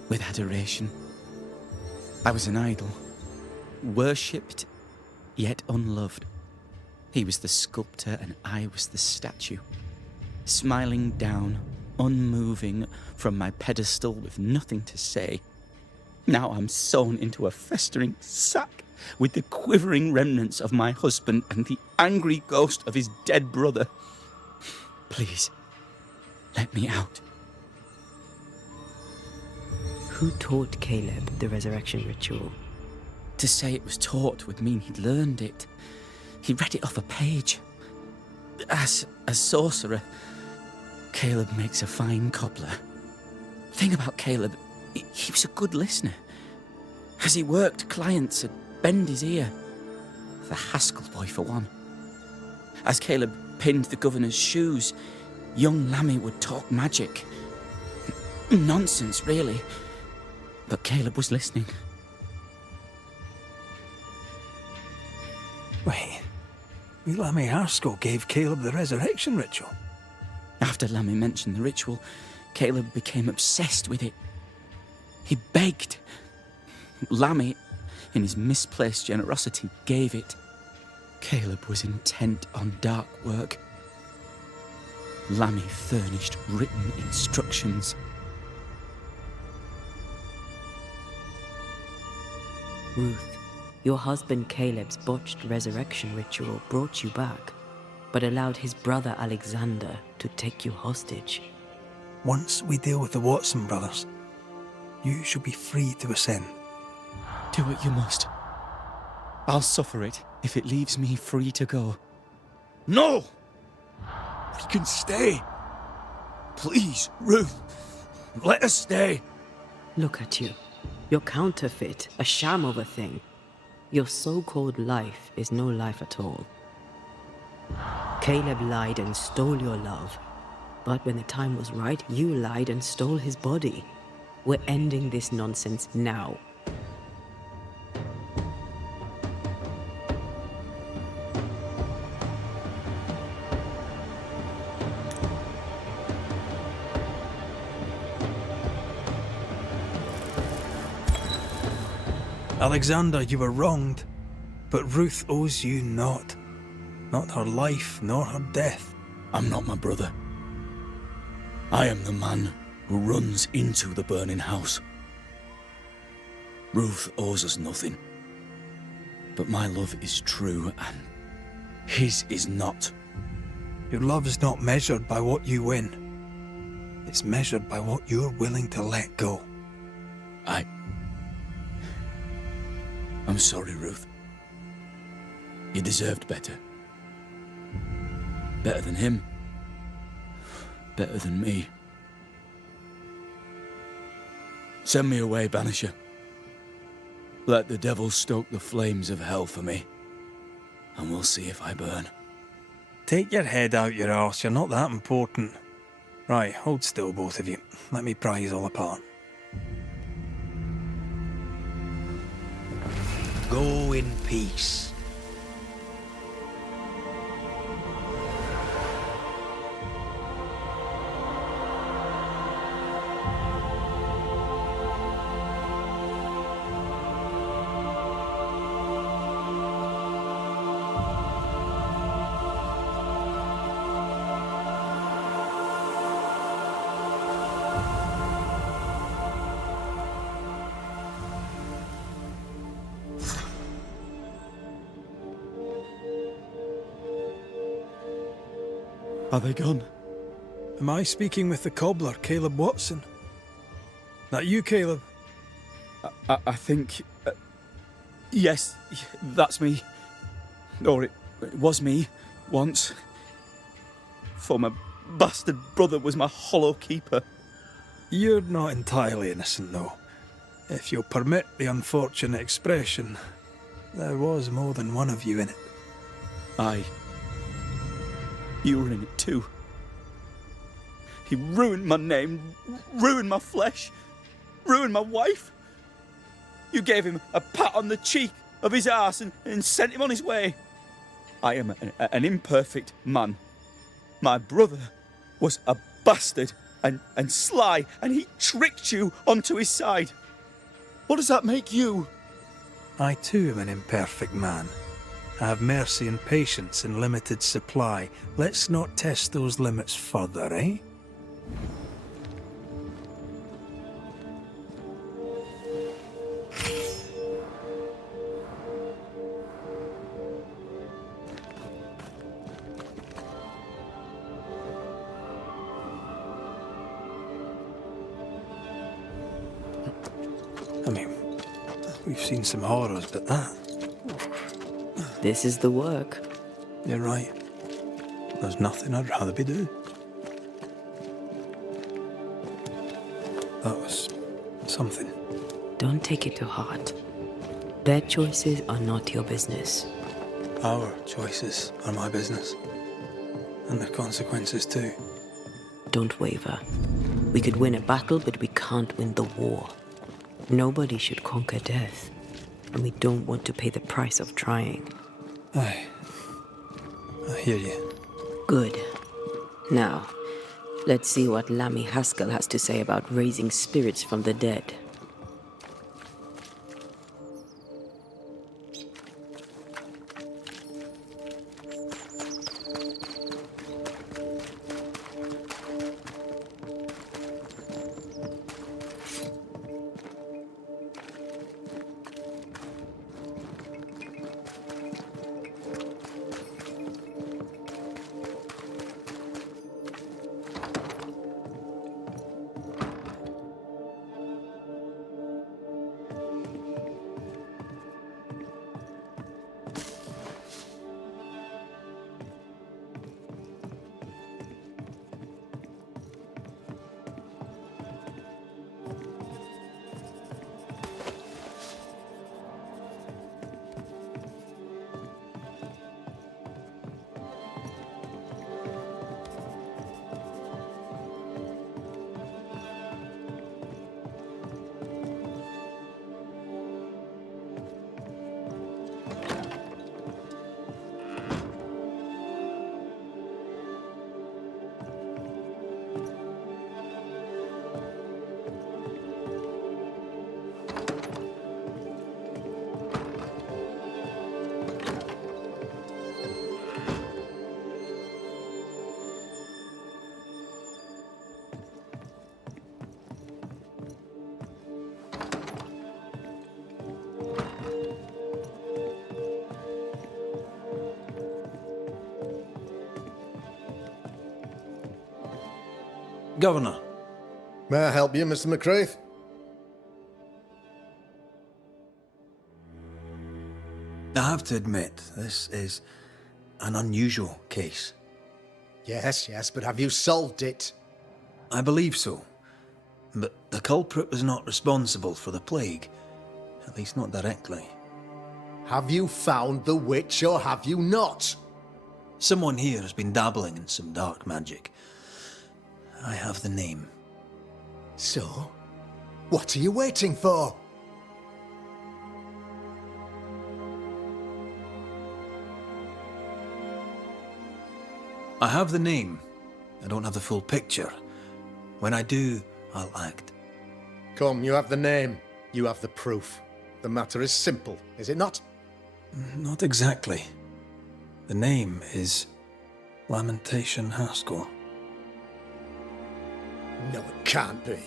With adoration. I was an idol. Worshipped, yet unloved. He was the sculptor and I was the statue. Smiling down, unmoving from my pedestal with nothing to say. Now I'm sewn into a festering sack with the quivering remnants of my husband and the angry ghost of his dead brother. Please, let me out. Who taught Caleb the resurrection ritual? To say it was taught would mean he'd learned it. He read it off a page. As a sorcerer, Caleb makes a fine cobbler. The thing about Caleb, he was a good listener. As he worked, clients would bend his ear. The Haskell boy, for one. As Caleb pinned the governor's shoes, young Lammy would talk magic. Nonsense, really. But Caleb was listening. Wait, Lammy Haskell gave Caleb the resurrection ritual? After Lammy mentioned the ritual, Caleb became obsessed with it. He begged. Lammy, in his misplaced generosity, gave it. Caleb was intent on dark work. Lammy furnished written instructions. Ruth, your husband Caleb's botched resurrection ritual brought you back, but allowed his brother Alexander to take you hostage. Once we deal with the Watson brothers, you shall be free to ascend. Do what you must. I'll suffer it if it leaves me free to go. No! We can stay. Please, Ruth, let us stay. Look at you. You're counterfeit, a sham of a thing. Your so-called life is no life at all. Caleb lied and stole your love. But when the time was right, you lied and stole his body. We're ending this nonsense now. Alexander, you were wronged, but Ruth owes you naught. Not her life, nor her death. I'm not my brother. I am the man who runs into the burning house. Ruth owes us nothing. But my love is true and his is not. Your love is not measured by what you win. It's measured by what you're willing to let go. I'm sorry, Ruth. You deserved better. Better than him. Better than me. Send me away, Banisher. Let the devil stoke the flames of hell for me, and we'll see if I burn. Take your head out your arse, you're not that important. Right, hold still, both of you. Let me pry you all apart. Go in peace. Are they gone? Am I speaking with the cobbler, Caleb Watson? That you, Caleb? I think... yes, that's me. Or it was me, once. For my bastard brother was my hollow keeper. You're not entirely innocent, though. If you'll permit the unfortunate expression, there was more than one of you in it. Aye. You were in it too. He ruined my name, ruined my flesh, ruined my wife. You gave him a pat on the cheek of his arse and sent him on his way. I am an imperfect man. My brother was a bastard and sly, and he tricked you onto his side. What does that make you? I too am an imperfect man. I have mercy and patience in limited supply. Let's not test those limits further, eh? I mean, we've seen some horrors, but that... This is the work. You're right. There's nothing I'd rather be doing. That was something. Don't take it to heart. Their choices are not your business. Our choices are my business. And their consequences too. Don't waver. We could win a battle, but we can't win the war. Nobody should conquer death. And we don't want to pay the price of trying. Aye. I hear you. Good. Now, let's see what Lammy Haskell has to say about raising spirits from the dead. Governor, May I help you, Mr. McCraith? I have to admit, this is an unusual case. Yes, but have you solved it? I believe so. But the culprit was not responsible for the plague. At least not directly. Have you found the witch or have you not? Someone here has been dabbling in some dark magic. I have the name. So, what are you waiting for? I have the name. I don't have the full picture. When I do, I'll act. Come, you have the name. You have the proof. The matter is simple, is it not? Not exactly. The name is Lamentation Haskell. No, it can't be.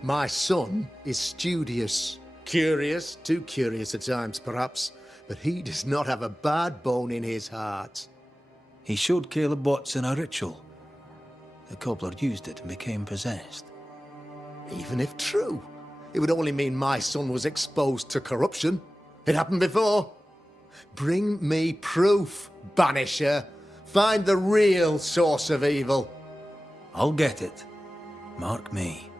My son is studious. Curious, too curious at times perhaps, but he does not have a bad bone in his heart. He showed Caleb Watson a ritual. The cobbler used it and became possessed. Even if true, it would only mean my son was exposed to corruption. It happened before. Bring me proof, Banisher. Find the real source of evil. I'll get it. Mark me.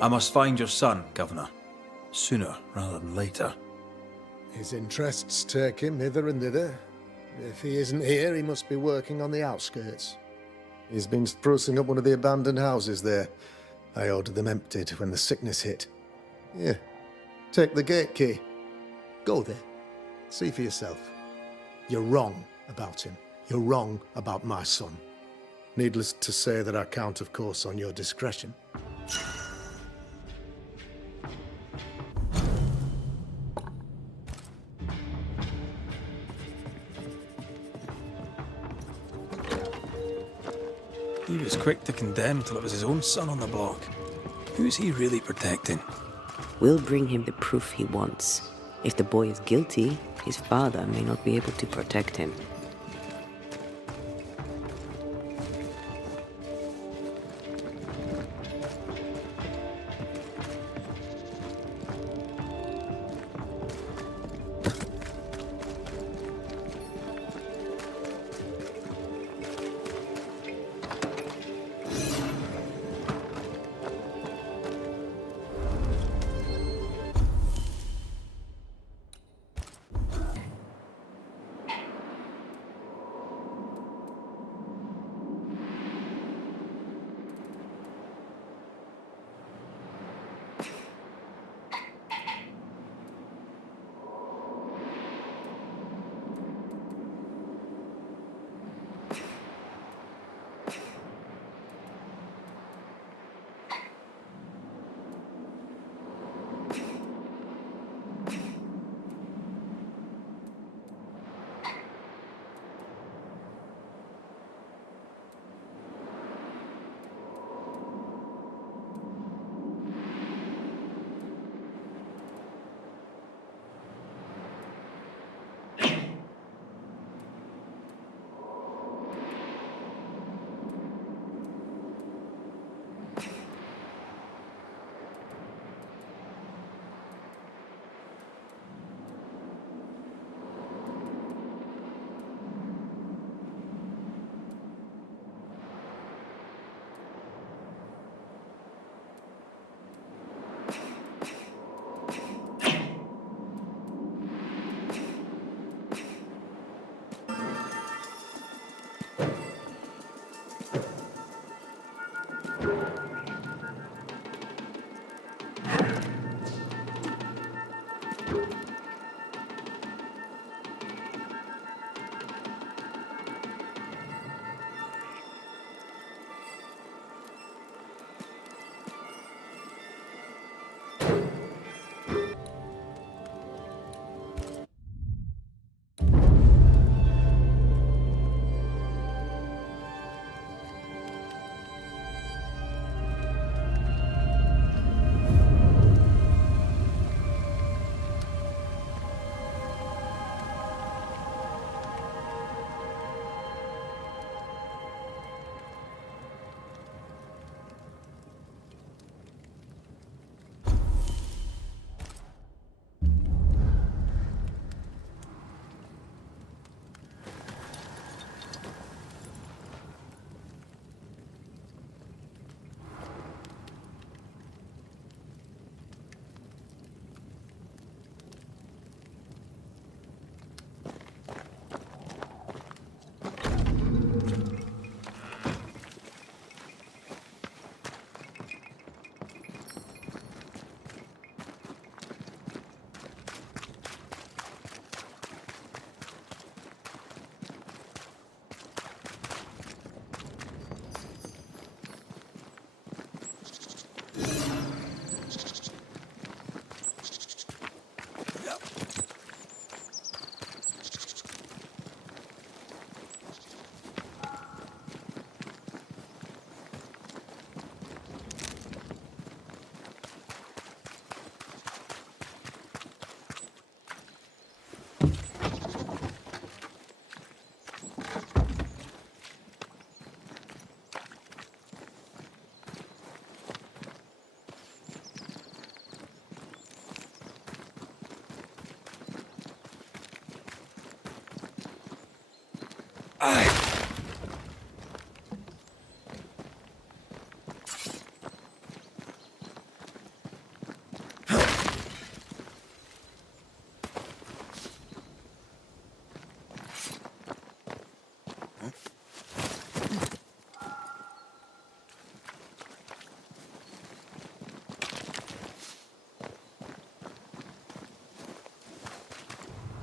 I must find your son, Governor. Sooner rather than later. His interests take him hither and thither. If he isn't here, he must be working on the outskirts. He's been sprucing up one of the abandoned houses there. I ordered them emptied when the sickness hit. Here, take the gate key. Go there. See for yourself. You're wrong about him. You're wrong about my son. Needless to say that I count, of course, on your discretion. He was quick to condemn till it was his own son on the block. Who's he really protecting? We'll bring him the proof he wants. If the boy is guilty, his father may not be able to protect him.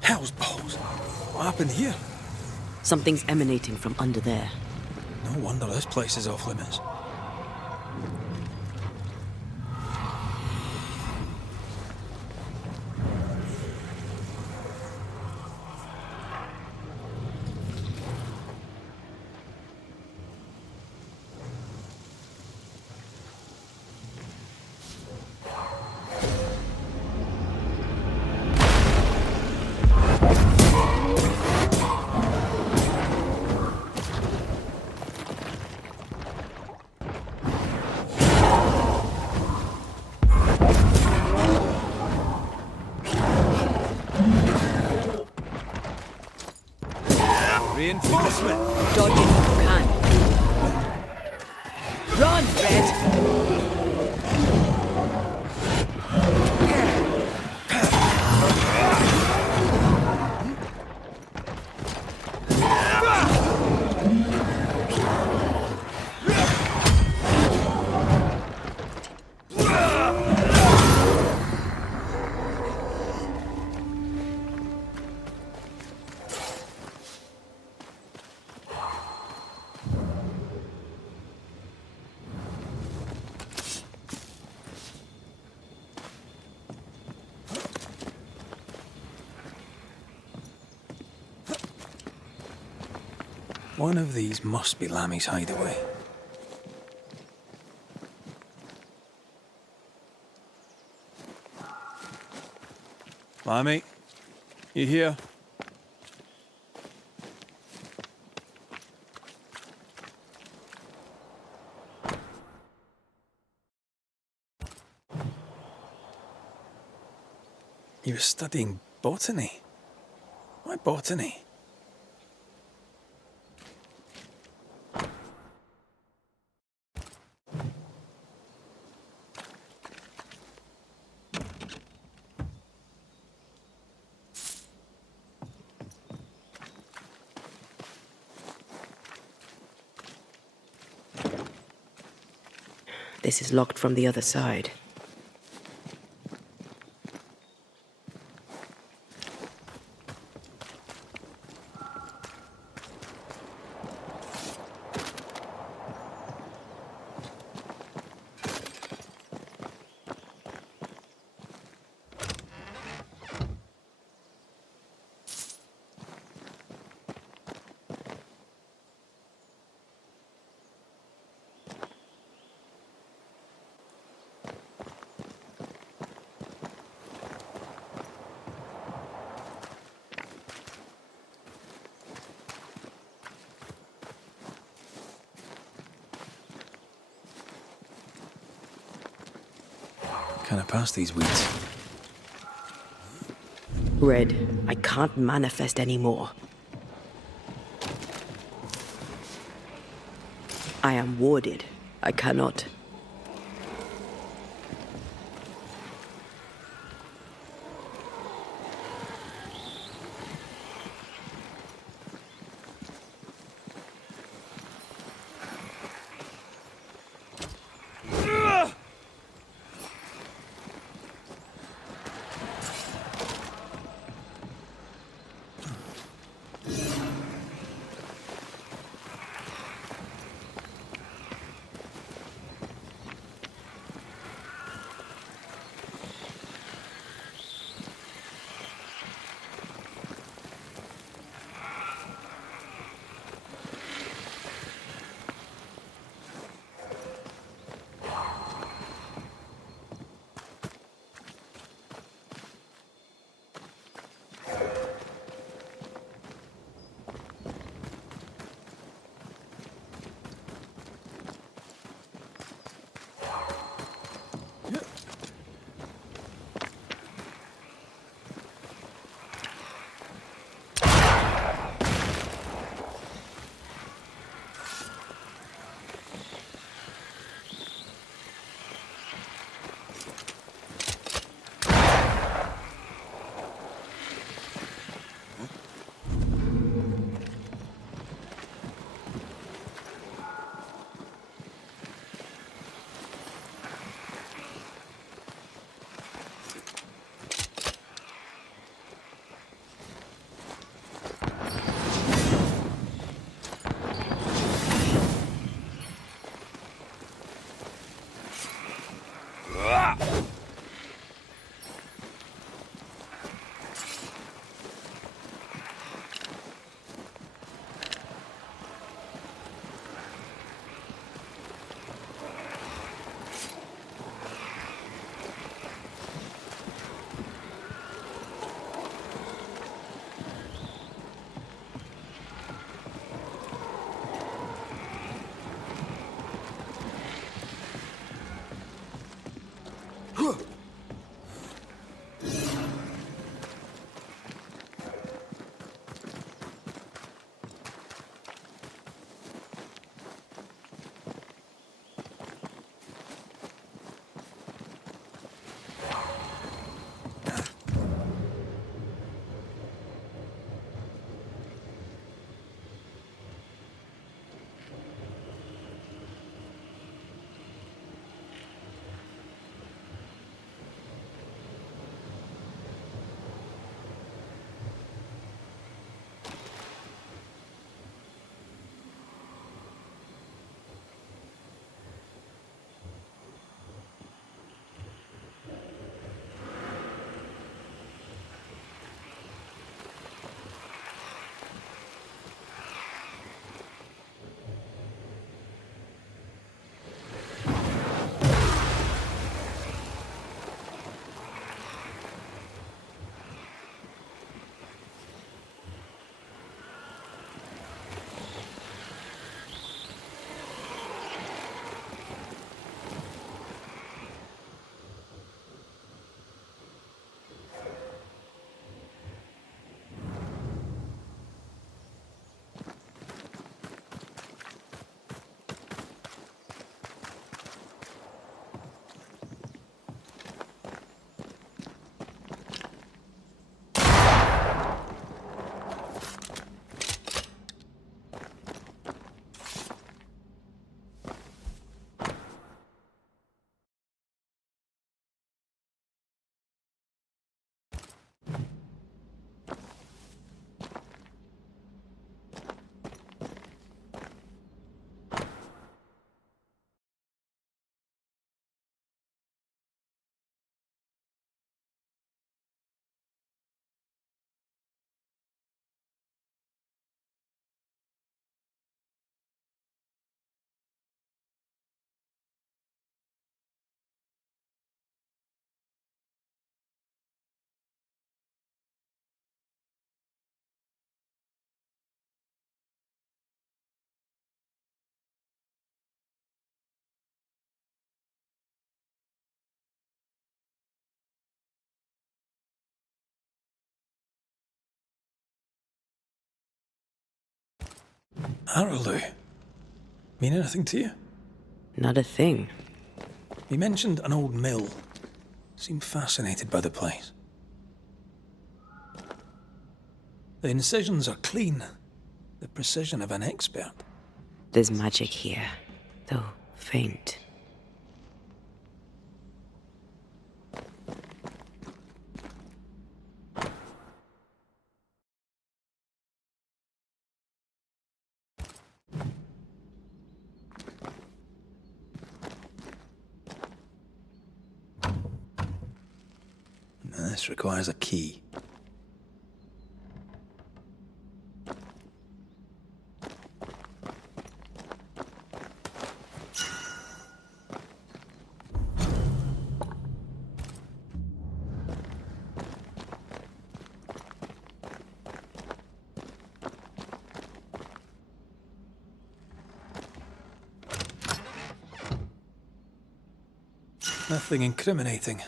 Hell's balls. What happened here? Something's emanating from under there. No wonder this place is off limits. Reinforcement! Dodge it if you can. Run, Red! One of these must be Lammy's hideaway. Lammy, you here? He was studying botany. Why botany? This is locked from the other side. Can I pass these weeds? Red, I can't manifest anymore. I am warded. I cannot. Arrowloo. Mean anything to you? Not a thing. He mentioned an old mill. Seemed fascinated by the place. The incisions are clean. The precision of an expert. There's magic here, though faint. This requires a key. Nothing incriminating.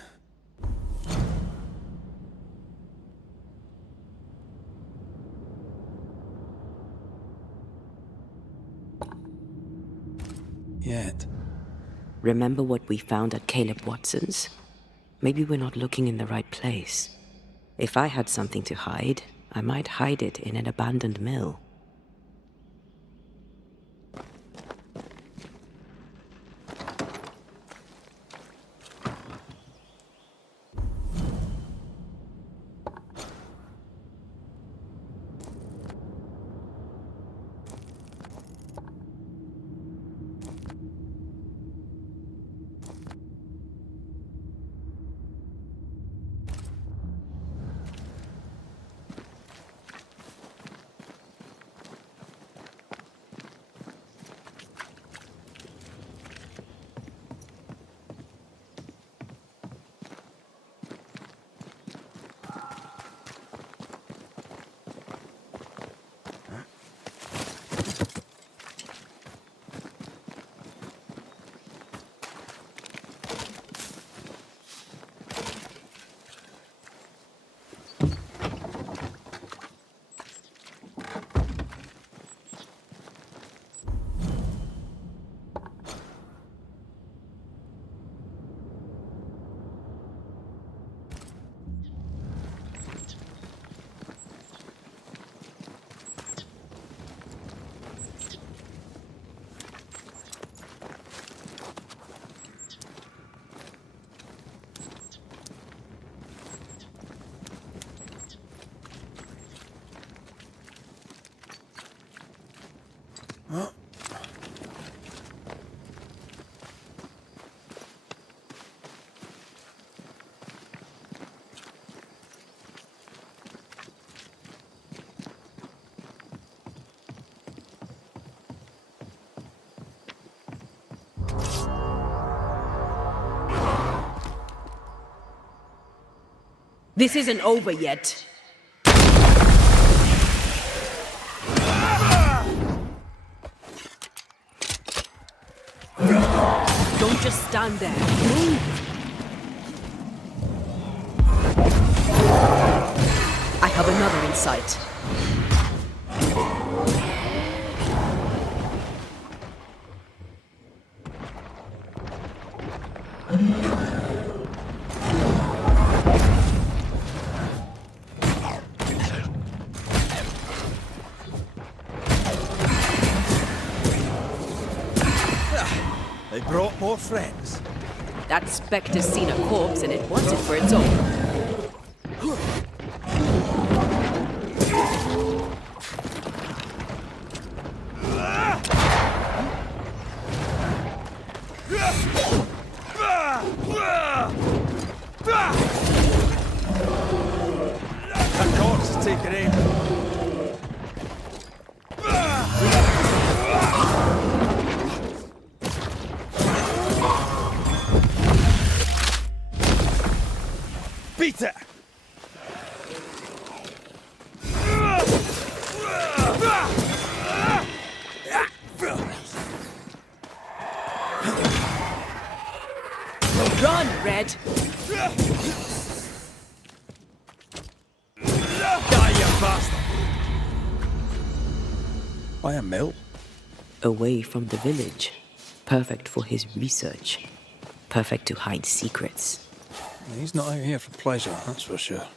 Yet. Remember what we found at Caleb Watson's? Maybe we're not looking in the right place. If I had something to hide, I might hide it in an abandoned mill. This isn't over yet. Don't just stand there. Move. I have another in sight. They brought more friends. That specter's seen a corpse and it wants it for its own. That corpse is taken aim. Peter! Run, Red! Die, you bastard! By a mill? Away from the village. Perfect for his research. Perfect to hide secrets. He's not out here for pleasure, that's for sure.